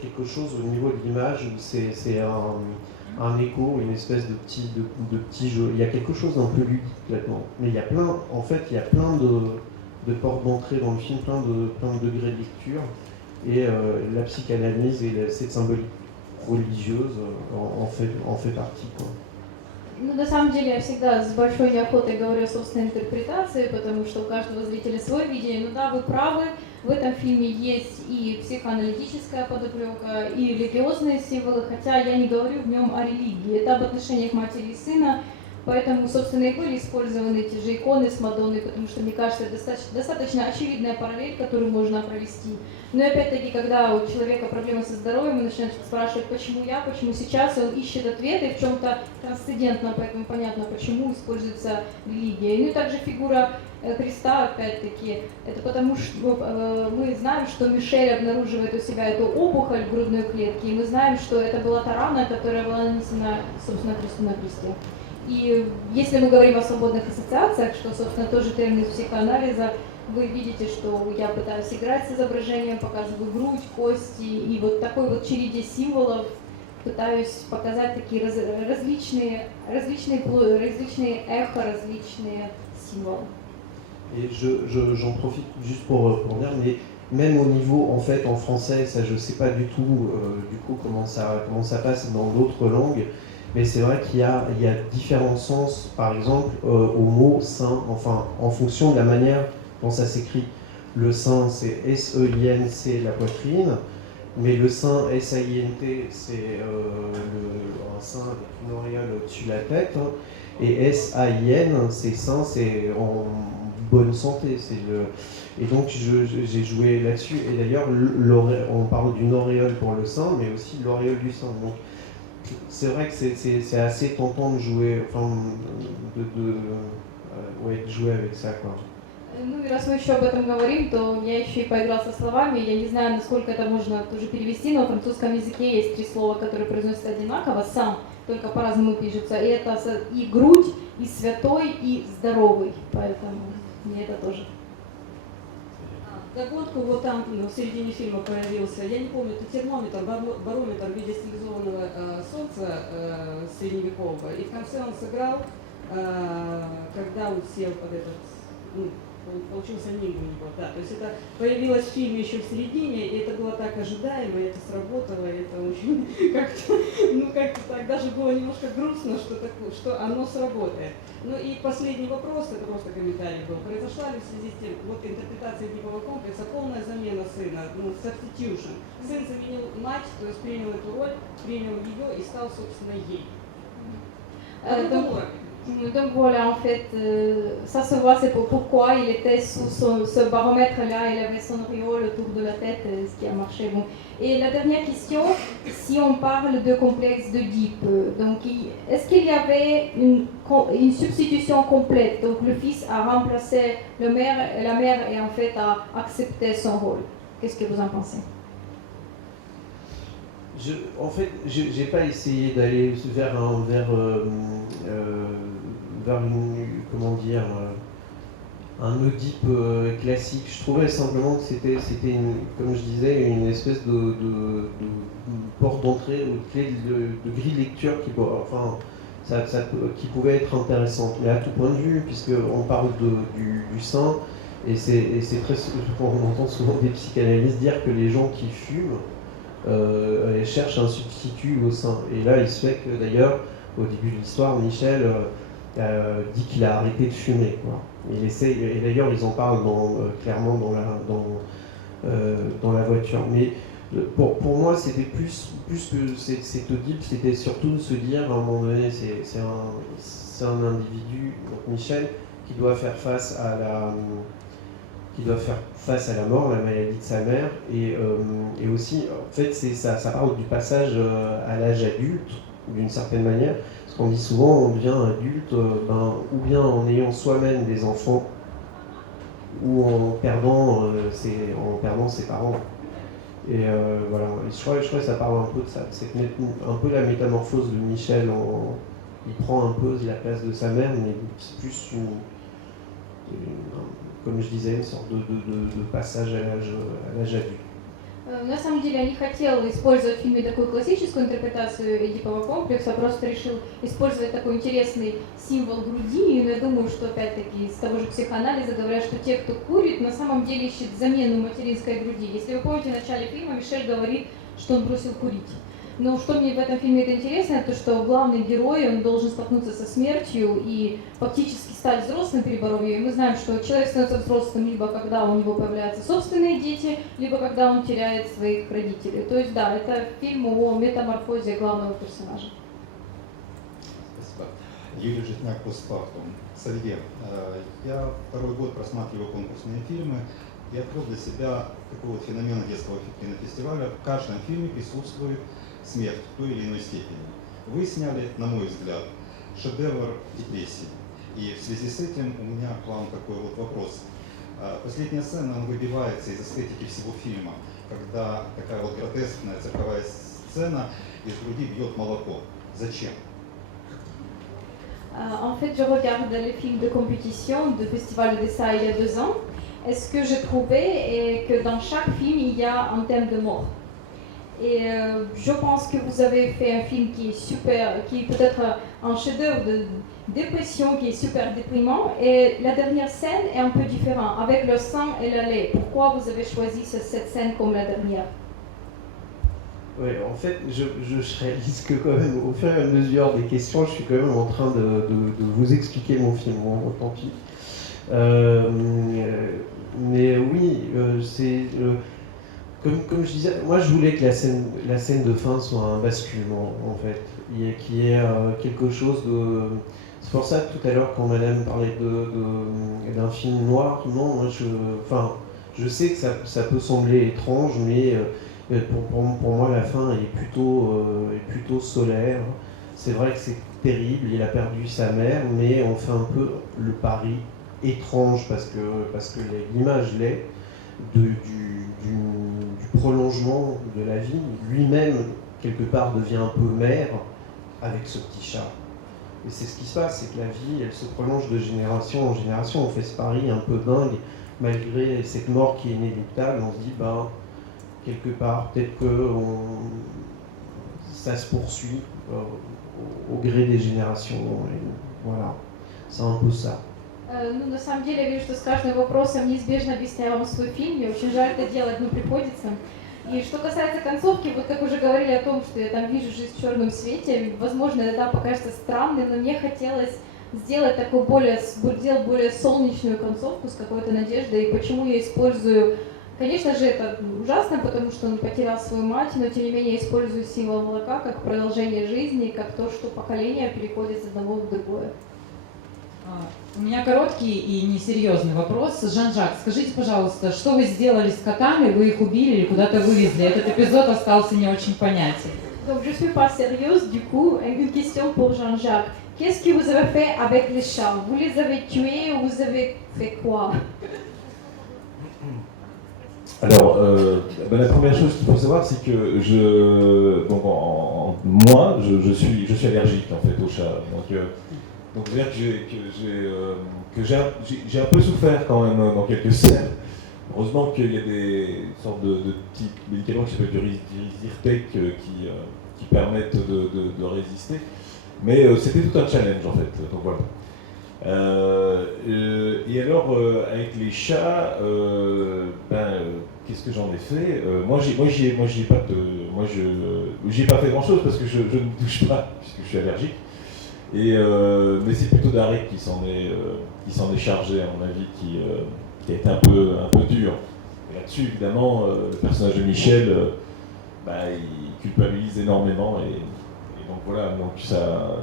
quelque chose au niveau de l'image où c'est un écho, une espèce de petit jeu. Il y a quelque chose d'un peu ludique là-dedans. Mais il y a plein de portes d'entrée dans le film, plein de degrés de lecture. Et la psychanalyse et cette symbolique religieuse en fait partie, quoi. Ну, на самом деле, я всегда с большой неохотой говорю о собственной интерпретации, потому что у каждого зрителя свое видение. Но да, вы правы, в этом фильме есть и психоаналитическая подоплека, и религиозные символы, хотя я не говорю в нем о религии. Это об отношениях матери и сына, поэтому, собственно, и были использованы те же иконы с Мадонной, потому что, мне кажется, это достаточно очевидная параллель, которую можно провести. Но и опять-таки, когда у человека проблемы со здоровьем, он начинает спрашивать, почему я, почему сейчас, и он ищет ответы, и в чем-то трансцендентно, поэтому понятно, почему используется религия. Ну и также фигура Христа, опять-таки, это потому что мы знаем, что Мишель обнаруживает у себя эту опухоль в грудной клетке, и мы знаем, что это была та рана, которая была нанесена, собственно, Христу на кресте. И если мы говорим о свободных ассоциациях, что, собственно, тоже термин психоанализа, вы видите, что я пытаюсь играть с изображением, показываю грудь, кости, и вот такой вот череде символов пытаюсь показать такие различные эхо, различные символы. Et j'en profite juste pour dire, mais même au niveau, en fait, en français, ça je sais pas du tout, du coup, comment ça passe dans d'autres langues, mais c'est vrai qu'il y a différents sens, par exemple, au mot sein, enfin, en fonction de la manière dont ça s'écrit. Le sein, c'est S-E-I-N, c'est la poitrine, mais le sein, S-A-I-N-T, c'est un sein avec une auréole au-dessus de la tête, hein, et S-A-I-N, c'est sein, c'est en bonne santé. Et donc j'ai joué là-dessus, et d'ailleurs on parle d'une auréole pour le sein, mais aussi de l'auréole du sein. Donc c'est vrai que c'est assez tentant de jouer, enfin, de jouer avec ça, quoi. Ну и раз мы еще об этом говорим, то я еще и поиграла со словами. Я не знаю, насколько это можно тоже перевести, но в французском языке есть 3 слова, которые произносятся одинаково, сам, только по-разному пишется. И это и грудь, и святой, и здоровый. Поэтому мне это тоже. Догонку вот там в середине фильма появился, я не помню, это термометр, барометр в виде стилизованного солнца средневекового. И в конце он сыграл, когда он сел под этот, получился нимб у него, да. То есть это появилось в фильме еще в середине, и это было так ожидаемо, и это сработало, и это очень как-то, как-то так даже было немножко грустно, что оно сработает. Ну и последний вопрос, это просто комментарий был. Произошла ли в связи с тем, вот интерпретация Эдипового комплекса, полная замена сына, substitution. Сын заменил мать, то есть принял эту роль, принял ее и стал, собственно, ей. Donc voilà, en fait, ça se voit, c'est pourquoi il était sous ce baromètre-là, il avait son auréole autour de la tête, ce qui a marché. Bon. Et la dernière question, si on parle de complexe d'Oedipe, donc est-ce qu'il y avait une substitution complète? Donc le fils a remplacé la mère et en fait a accepté son rôle. Qu'est-ce que vous en pensez? En fait, j'ai pas essayé d'aller vers comment dire, un Oedipe classique. Je trouvais simplement que c'était comme je disais, une espèce de porte d'entrée ou de clé de grille de lecture qui pouvait être intéressante. Mais à tout point de vue, puisqu'on parle du sein, et c'est très, on entend souvent des psychanalystes dire que les gens qui fument cherchent un substitut au sein. Et là, il se fait que d'ailleurs, au début de l'histoire, Michel dit qu'il a arrêté de fumer, quoi. Et d'ailleurs, ils en parlent clairement dans la voiture. Mais pour moi, c'était plus que cet Oedipe, c'était surtout de se dire, à un moment donné, c'est un individu, donc Michel, qui doit faire face à la mort, la maladie de sa mère, et aussi, en fait, ça parle du passage à l'âge adulte, d'une certaine manière, parce qu'on dit souvent, on devient adulte, ou bien en ayant soi-même des enfants, ou en perdant ses parents. Et voilà, je crois que ça parle un peu de ça, c'est un peu la métamorphose de Michel, il prend un peu la place de sa mère, mais c'est plus comme je disais, une sorte de passage à l'âge adulte. На самом деле я не хотела использовать в фильме такую классическую интерпретацию Эдипового комплекса, просто решил использовать такой интересный символ груди. И я думаю, что опять-таки из того же психоанализа говорят, что те, кто курит, на самом деле ищет замену материнской груди. Если вы помните, в начале фильма Мишель говорит, что он бросил курить. Но что мне в этом фильме это интересно, то что главный герой, он должен столкнуться со смертью и фактически стать взрослым, переборов ее. И мы знаем, что человек становится взрослым либо когда у него появляются собственные дети, либо когда он теряет своих родителей. То есть да, это фильм о метаморфозе главного персонажа. Спасибо. Юрий Житняк, постфактум. Салье, я второй год просматриваю конкурсные фильмы и открыл для себя такой вот феномен детского кинофестиваля. В каждом фильме присутствует смерть в той или иной степени. Вы сняли, на мой взгляд, шедевр депрессии. И в связи с этим у меня к вам такой вот вопрос. Последняя сцена, она выбивается из эстетики всего фильма, когда такая вот гротескная цирковая сцена, из груди бьет молоко. Зачем? En fait, je regarde les films de compétition de Festival de ça il y a 2 ans. Et ce que je trouvais est que dans chaque film, il y a un thème de mort. Et je pense que vous avez fait un film qui est super, qui est peut-être un chef-d'œuvre de dépression, qui est super déprimant. Et la dernière scène est un peu différente, avec le sang et le lait. Pourquoi vous avez choisi cette scène comme la dernière? Oui, en fait, je réalise que quand même, au fur et à mesure des questions, je suis quand même en train de vous expliquer mon film, bon, tant pis. Mais oui, c'est... Comme je disais, moi je voulais que la scène de fin soit un basculement, en fait, qu'il y ait quelque chose de... C'est pour ça que tout à l'heure, quand madame parlait d'un film noir, non, moi je sais que ça peut sembler étrange, mais pour moi la fin est plutôt solaire. C'est vrai que c'est terrible, il a perdu sa mère, mais on fait un peu le pari étrange, parce que l'image l'est, du prolongement de la vie. Lui-même, quelque part, devient un peu mère avec ce petit chat. Et c'est ce qui se passe, c'est que la vie, elle se prolonge de génération en génération. On fait ce pari un peu dingue, malgré cette mort qui est inéluctable. On se dit, quelque part, peut-être que ça se poursuit au gré des générations. Et voilà, c'est un peu ça. Ну, на самом деле, я вижу, что с каждым вопросом неизбежно объясняю вам свой фильм. Мне очень жаль это делать, но приходится. И что касается концовки, вот как уже говорили о том, что я там вижу жизнь в черном свете, возможно, это покажется странным, но мне хотелось сделать такую сделать более солнечную концовку с какой-то надеждой. И почему я использую... Конечно же, это ужасно, потому что он потерял свою мать, но тем не менее я использую символ молока как продолжение жизни, как то, что поколение переходит с одного в другое. У меня короткий и несерьезный вопрос. Жан-Жак, скажите, пожалуйста, что вы сделали с котами? Вы их убили или куда-то вывезли? Этот эпизод остался не очень понятен. Donc je suis pas sérieuse, du coup, une question pour Jean-Jacques. Qu'est-ce que vous avez fait avec les chats? Vous les avez tués ou vous avez fait quoi? Alors, la première chose qu'il faut savoir, c'est que moi, je suis allergique en fait aux chats. Donc c'est-à-dire que j'ai un peu souffert quand même dans quelques scènes. Heureusement qu'il y a des sortes de petits médicaments qui s'appellent du Zyrtec qui permettent de résister. Mais c'était tout un challenge en fait. Donc voilà. Et alors avec les chats, qu'est-ce que j'en ai fait? Moi j'ai pas fait grand-chose parce que je ne touche pas puisque je suis allergique. Mais c'est plutôt Darek qui s'en est chargé, à mon avis, qui a été un peu dur. Et là-dessus, évidemment, le personnage de Michel, il culpabilise énormément. Et donc voilà,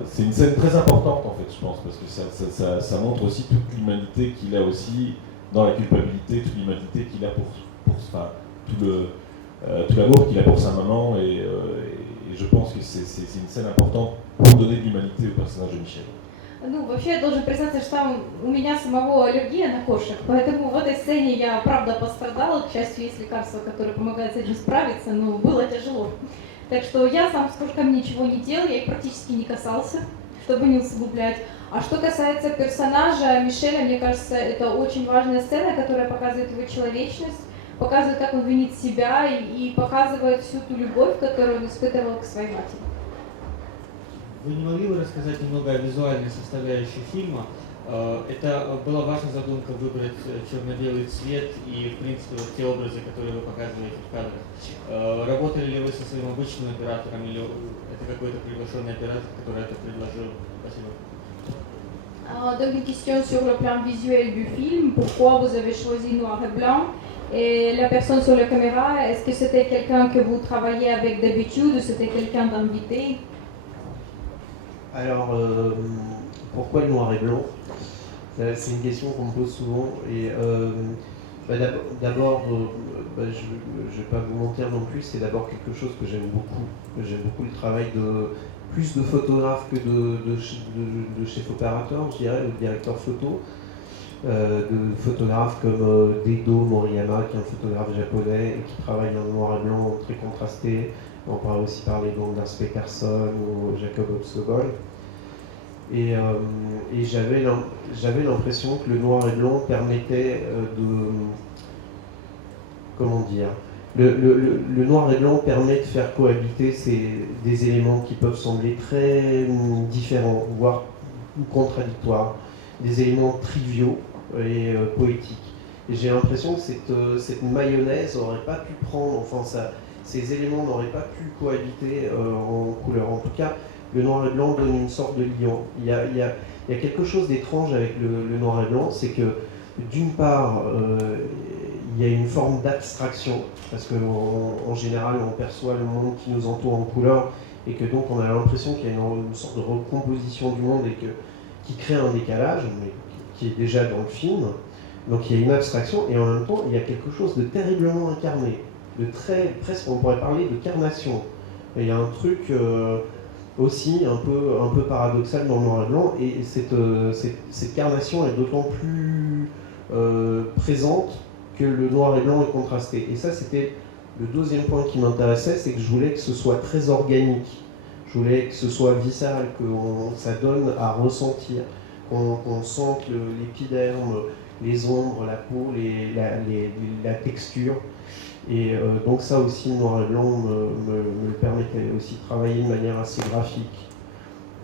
c'est une scène très importante, en fait, je pense, parce que ça montre aussi toute l'humanité qu'il a aussi dans la culpabilité, toute l'humanité qu'il a tout l'amour qu'il a pour sa maman. Et je pense que c'est une scène importante pour donner de l'humanité au personnage de Michel. Ну, вообще, я должен признаться, что там у меня самого аллергия на кошек, поэтому в этой сцене я, правда, пострадала. К счастью, есть лекарства, которые помогают с этим справиться, но было тяжело. Так что я сам с кошками ничего не делал, я их практически не касался, чтобы не усугублять. А что касается персонажа Мишеля, мне кажется, это очень важная сцена, которая показывает его человечность, показывает, как он винит себя и показывает всю ту любовь, которую он испытывал к своей матери. Вы не могли бы рассказать немного о визуальной составляющей фильма? Это была ваша задумка выбрать черно-белый цвет и, в принципе, вот те образы, которые вы показываете в кадрах. Работали ли вы со своим обычным оператором или это какой-то приглашенный оператор, который это предложил? Спасибо. Donc une question sur le plan visuel du film, pourquoi vous avez choisi noir et blanc? Et la personne sur la caméra, est-ce que c'était quelqu'un que vous travaillez avec d'habitude ou c'était quelqu'un d'invité? Alors, pourquoi le noir et blanc? C'est une question qu'on me pose souvent. Et d'abord, je ne vais pas vous mentir non plus, c'est d'abord quelque chose que j'aime beaucoup. J'aime beaucoup le travail plus de photographe que de chef opérateur, je dirais, de directeur photo. De photographes comme Deido Moriyama, qui est un photographe japonais et qui travaille en noir et blanc très contrasté. On pourrait aussi parler d'Anders Peterson ou Jacob Obstobol. Et j'avais l'impression que le noir et blanc permettait comment dire, le noir et blanc permet de faire cohabiter des éléments qui peuvent sembler très différents, voire contradictoires, des éléments triviaux et poétiques. Et j'ai l'impression que cette mayonnaise n'aurait pas pu prendre, ces éléments n'auraient pas pu cohabiter en couleur. En tout cas, le noir et blanc donne une sorte de liant. Il y a quelque chose d'étrange avec le noir et blanc, c'est que d'une part, il y a une forme d'abstraction, parce qu'en général, on perçoit le monde qui nous entoure en couleur, et que donc on a l'impression qu'il y a une sorte de recomposition du monde et qui crée un décalage, mais qui est déjà dans le film. Donc il y a une abstraction, et en même temps, il y a quelque chose de terriblement incarné, presque on pourrait parler de carnation. Et il y a un truc aussi un peu paradoxal dans le noir et blanc, et cette carnation est d'autant plus présente que le noir et blanc est contrasté. Et ça, c'était le deuxième point qui m'intéressait, c'est que je voulais que ce soit très organique. Je voulais que ce soit viscéral, que ça donne à ressentir, qu'on sente l'épiderme, les ombres, la peau, la texture. Et donc ça aussi, le noir et blanc me permettait aussi de travailler de manière assez graphique.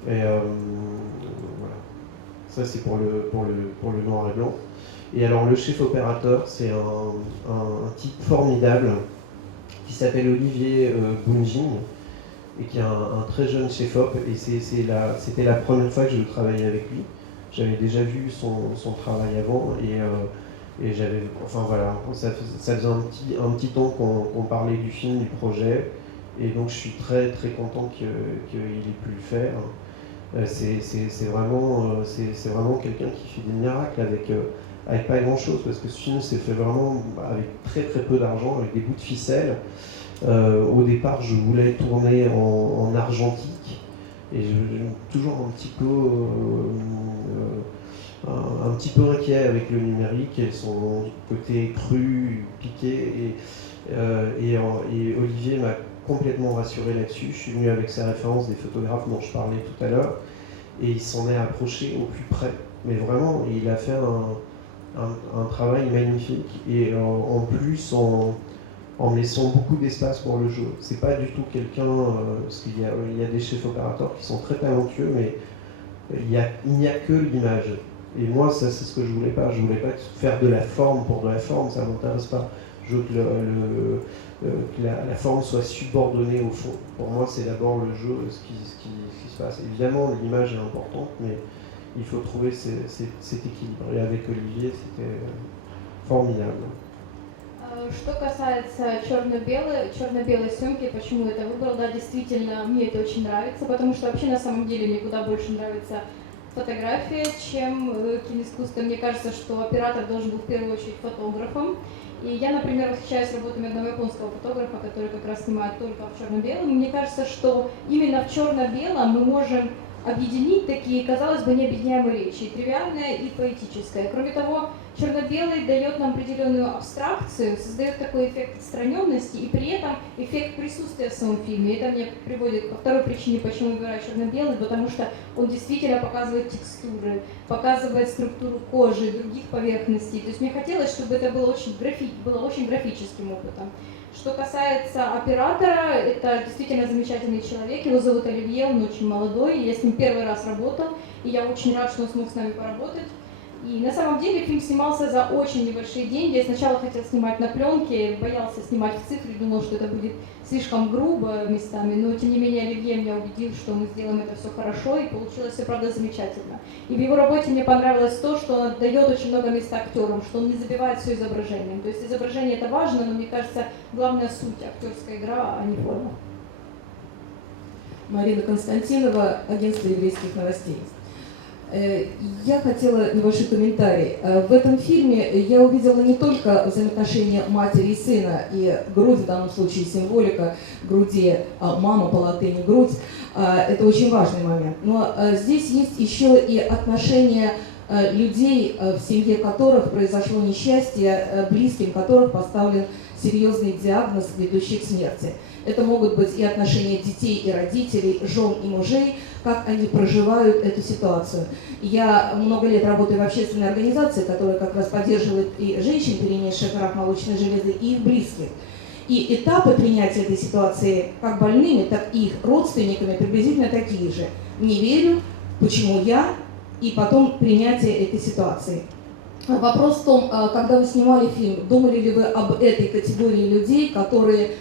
Et voilà. Ça c'est pour le noir et blanc. Et alors le chef opérateur, c'est un type formidable qui s'appelle Olivier Bunjing et qui est un très jeune chef-op. Et c'était la première fois que je travaillais avec lui. J'avais déjà vu son travail avant et j'avais, enfin voilà, ça faisait un petit temps qu'on parlait du film, du projet, et donc je suis très très content qu'il ait pu le faire. C'est vraiment quelqu'un qui fait des miracles avec pas grand chose, parce que ce film s'est fait vraiment avec très très peu d'argent, avec des bouts de ficelle. Au départ, je voulais tourner en argentique, et je toujours un petit peu inquiet avec le numérique et son côté cru, piqué, et Olivier m'a complètement rassuré là-dessus. Je suis venu avec sa référence des photographes dont je parlais tout à l'heure, et il s'en est approché au plus près. Mais vraiment, il a fait un travail magnifique, et en plus en laissant beaucoup d'espace pour le jeu. C'est pas du tout quelqu'un, parce qu'il y a des chefs opérateurs qui sont très talentueux, mais il n'y a que l'image. Et moi, ça, c'est ce que je voulais pas. Je voulais pas faire de la forme pour de la forme, ça m'intéresse pas. Je veux que la forme soit subordonnée au fond. Pour moi, c'est d'abord le jeu, ce qui se passe. Évidemment, l'image est importante, mais il faut trouver cet équilibre. Et avec Olivier, c'était formidable. Что касается черно-белой съемки, почему это выбрал, да, действительно, мне это очень нравится, потому что вообще на самом деле мне куда больше нравится фотография, чем киноискусство. Мне кажется, что оператор должен быть в первую очередь фотографом. И я, например, восхищаюсь работами одного японского фотографа, который как раз снимает только в черно-белом. И мне кажется, что именно в черно-белом мы можем объединить такие, казалось бы, необъединяемые речи, и тривиальное, и поэтическое. Кроме того, черно-белый дает нам определенную абстракцию, создает такой эффект отстраненности и при этом эффект присутствия в самом фильме. Это меня приводит ко второй причине, почему выбираю черно-белый, потому что он действительно показывает текстуры, показывает структуру кожи, других поверхностей. То есть мне хотелось, чтобы это было очень графическим опытом. Что касается оператора, это действительно замечательный человек, его зовут Оливье, он очень молодой, я с ним первый раз работал, и я очень рад, что он смог с нами поработать. И на самом деле фильм снимался за очень небольшие деньги. Я сначала хотел снимать на пленке, боялся снимать в цифре, думал, что это будет слишком грубо местами, но тем не менее Оливье меня убедил, что мы сделаем это все хорошо, и получилось все, правда, замечательно. И в его работе мне понравилось то, что он дает очень много места актерам, что он не забивает все изображением. То есть изображение это важно, но мне кажется, главная суть актерская игра, а не форма. Марина Константинова, агентство еврейских новостей. Я хотела небольшой комментарий. В этом фильме я увидела не только взаимоотношения матери и сына, и грудь, в данном случае символика груди, мама по латыни грудь, это очень важный момент. Но здесь есть еще и отношения людей, в семье которых произошло несчастье, близким которых поставлен серьезный диагноз, ведущий к смерти. Это могут быть и отношения детей и родителей, жен и мужей, как они проживают эту ситуацию. Я много лет работаю в общественной организации, которая как раз поддерживает и женщин, перенесших рак молочной железы, и их близких. И этапы принятия этой ситуации как больными, так и их родственниками приблизительно такие же. Не верю, почему я, и потом принятие этой ситуации. Вопрос в том, когда вы снимали фильм, думали ли вы об этой категории людей, которые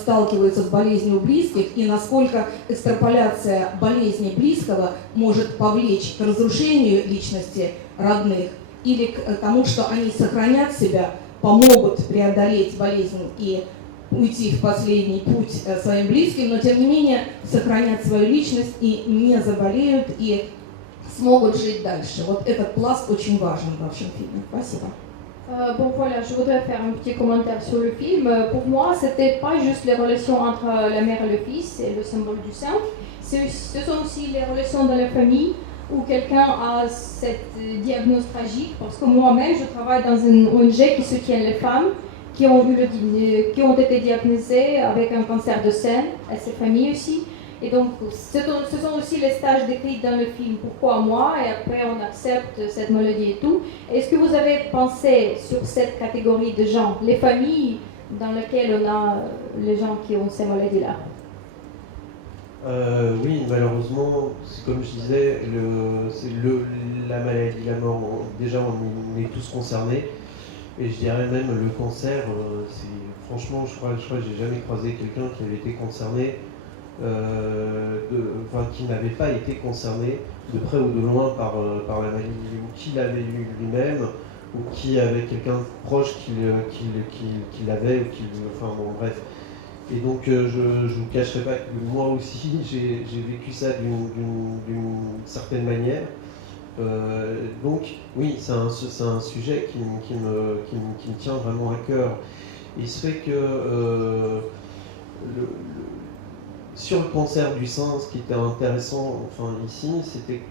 сталкиваются с болезнью близких, и насколько экстраполяция болезни близкого может повлечь к разрушению личности родных или к тому, что они сохранят себя, помогут преодолеть болезнь и уйти в последний путь своим близким, но тем не менее сохранят свою личность и не заболеют, и смогут жить дальше. Вот этот пласт очень важен в вашем фильме. Спасибо. Bon voilà, je voudrais faire un petit commentaire sur le film. Pour moi, c'était pas juste les relations entre la mère et le fils et le symbole du sein. Ce sont aussi les relations dans la famille où quelqu'un a cette diagnose tragique. Parce que moi-même, je travaille dans une ONG qui soutient les femmes qui ont été diagnosées avec un cancer de sein, et ces familles aussi. Et donc, ce sont aussi les stages décrits dans le film. Pourquoi moi? Et après, on accepte cette maladie et tout. Est-ce que vous avez pensé sur cette catégorie de gens, les familles dans lesquelles on a les gens qui ont ces maladies-là? Oui, malheureusement, comme je disais, la maladie, la mort, déjà on est tous concernés. Et je dirais même le cancer, franchement, je crois que j'ai jamais croisé quelqu'un qui avait été concerné. Qui n'avait pas été concerné de près ou de loin par la maladie, ou qui l'avait eu lui-même, ou qui avait quelqu'un proche qui l'avait, enfin bon bref. Et donc je ne vous cacherai pas que moi aussi j'ai vécu ça d'une certaine manière. Donc oui, c'est un sujet qui me tient vraiment à cœur. Il se fait que sur le cancer du sein, ce qui était intéressant ici, c'était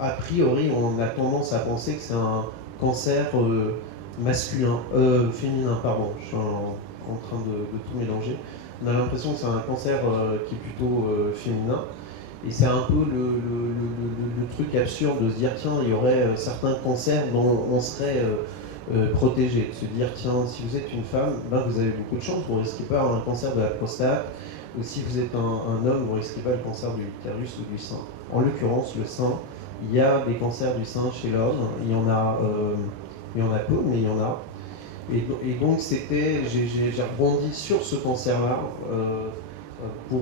a priori on a tendance à penser que c'est un cancer féminin, pardon, je suis en train de tout mélanger. On a l'impression que c'est un cancer qui est plutôt féminin, et c'est un peu le truc absurde de se dire tiens, il y aurait certains cancers dont on serait protégé, de se dire tiens, si vous êtes une femme, vous avez beaucoup de chance, vous ne risquez pas un cancer de la prostate. Ou si vous êtes un homme, vous ne risquez pas le cancer de l'utérus ou du sein. En l'occurrence, le sein, il y a des cancers du sein chez l'homme, il y en a peu, mais il y en a. Et donc j'ai rebondi sur ce cancer-là pour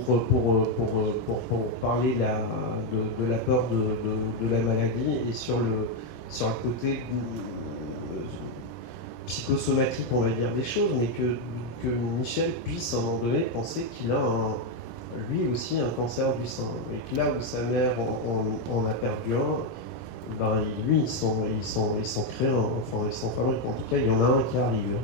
parler de la peur de la maladie et sur le côté psychosomatique, on va dire, des choses, mais que Michel puisse à un moment donné penser qu'il a lui aussi un cancer du sein. Et que là où sa mère en a perdu un, lui il s'en crée un, il s'en fabrique. En tout cas, il y en a un qui arrive.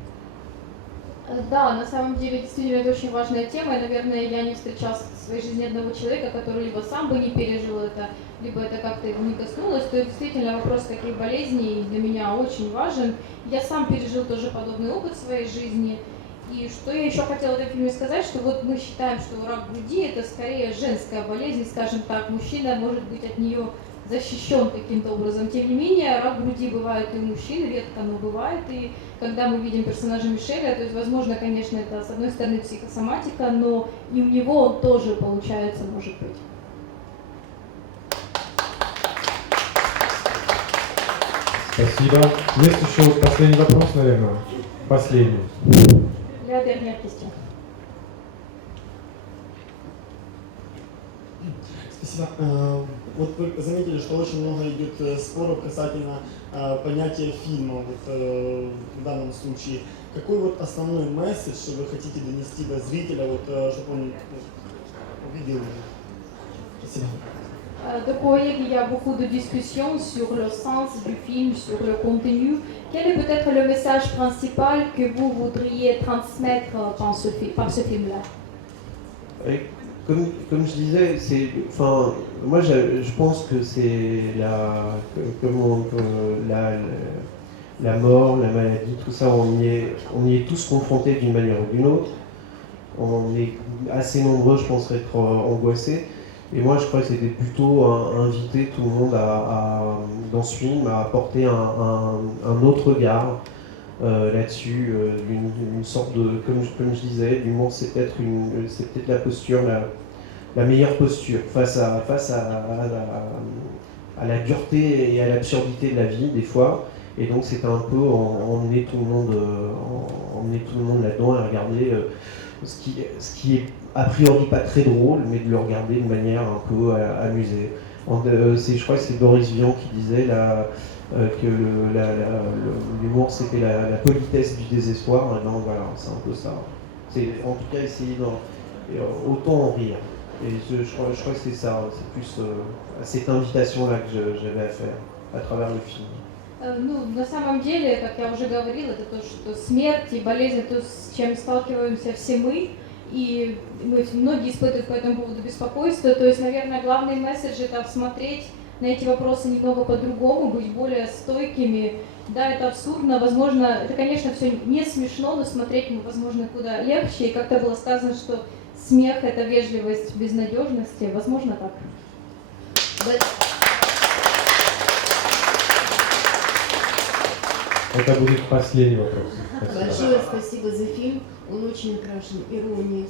Да, на самом деле действительно это очень важная тема, и, наверное, я не встречала в своей жизни одного человека, который либо сам бы не пережил это, либо это как-то его не коснулось. То есть действительно вопрос таких болезней для меня очень важен. Я сам пережил тоже подобный опыт в своей жизни. И что я еще хотела в этом фильме сказать, что вот мы считаем, что рак груди это скорее женская болезнь, скажем так, мужчина может быть от нее защищен каким-то образом. Тем не менее, рак груди бывает и у мужчин, редко, но бывает. И когда мы видим персонажа Мишеля, то есть, возможно, конечно, это с одной стороны психосоматика, но и у него он тоже получается, может быть. Спасибо. Есть еще последний вопрос, наверное? Последний. Для dernière question. Спасибо. Вот вы заметили, что очень много идет споров касательно понятия фильма вот, в данном случае. Какой вот основной месседж вы хотите донести до зрителя, вот, чтобы он увидел? Спасибо. Donc, vous voyez qu'il y a beaucoup de discussions sur le sens du film, sur le contenu. Quel est peut-être le message principal que vous voudriez transmettre par ce film-là? Comme je disais, moi je pense que c'est la mort, la maladie, tout ça, on y est tous confrontés d'une manière ou d'une autre. On est assez nombreux, je pense, à être angoissés. Et moi, je crois que c'était plutôt inviter tout le monde dans ce film à apporter un autre regard là-dessus, une sorte de, comme je disais, l'humour, c'est peut-être la posture, la meilleure posture face à la dureté et à l'absurdité de la vie des fois. Et donc, c'était un peu emmener tout le monde là-dedans et regarder ce qui est a priori pas très drôle, mais de le regarder de manière un peu amusée. Je crois que c'est Boris Vian qui disait que l'humour c'était la politesse du désespoir. Et donc voilà, c'est un peu ça. C'est en tout cas essayer autant en rire. Et je crois que c'est ça, c'est plus cette invitation-là que j'avais à faire à travers le film. Ну, на самом деле, как я уже говорила, это то, что смерть и болезнь, это то, с чем сталкиваемся все мы, и многие испытывают по этому поводу беспокойство. То есть, наверное, главный месседж – это смотреть на эти вопросы немного по-другому, быть более стойкими. Да, это абсурдно, возможно, это, конечно, все не смешно, но смотреть, возможно, куда легче. И как-то было сказано, что смех – это вежливость безнадежности. Возможно, так. Это будет последний вопрос. Большое спасибо за фильм. Он очень окрашен иронией,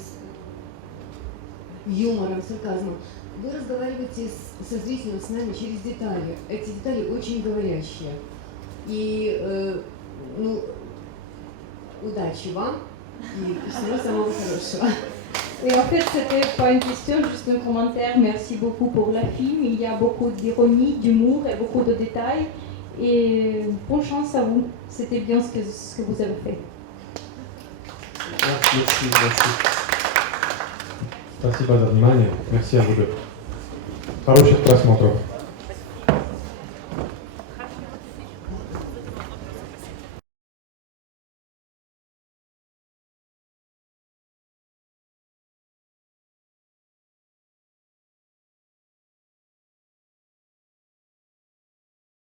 юмором, сарказмом. Вы разговариваете со зрителем, с нами через детали. Эти детали очень говорящие. И удачи вам и всего самого хорошего. Et en fait, c'était pas une question, juste un commentaire. Merci beaucoup pour le film. Il y a beaucoup d'ironie, d'humour et beaucoup de détails. Et bonne chance à vous. C'était bien ce que vous avez fait. Merci. Спасибо за внимание. Merci à vous deux. Хороших просмотров.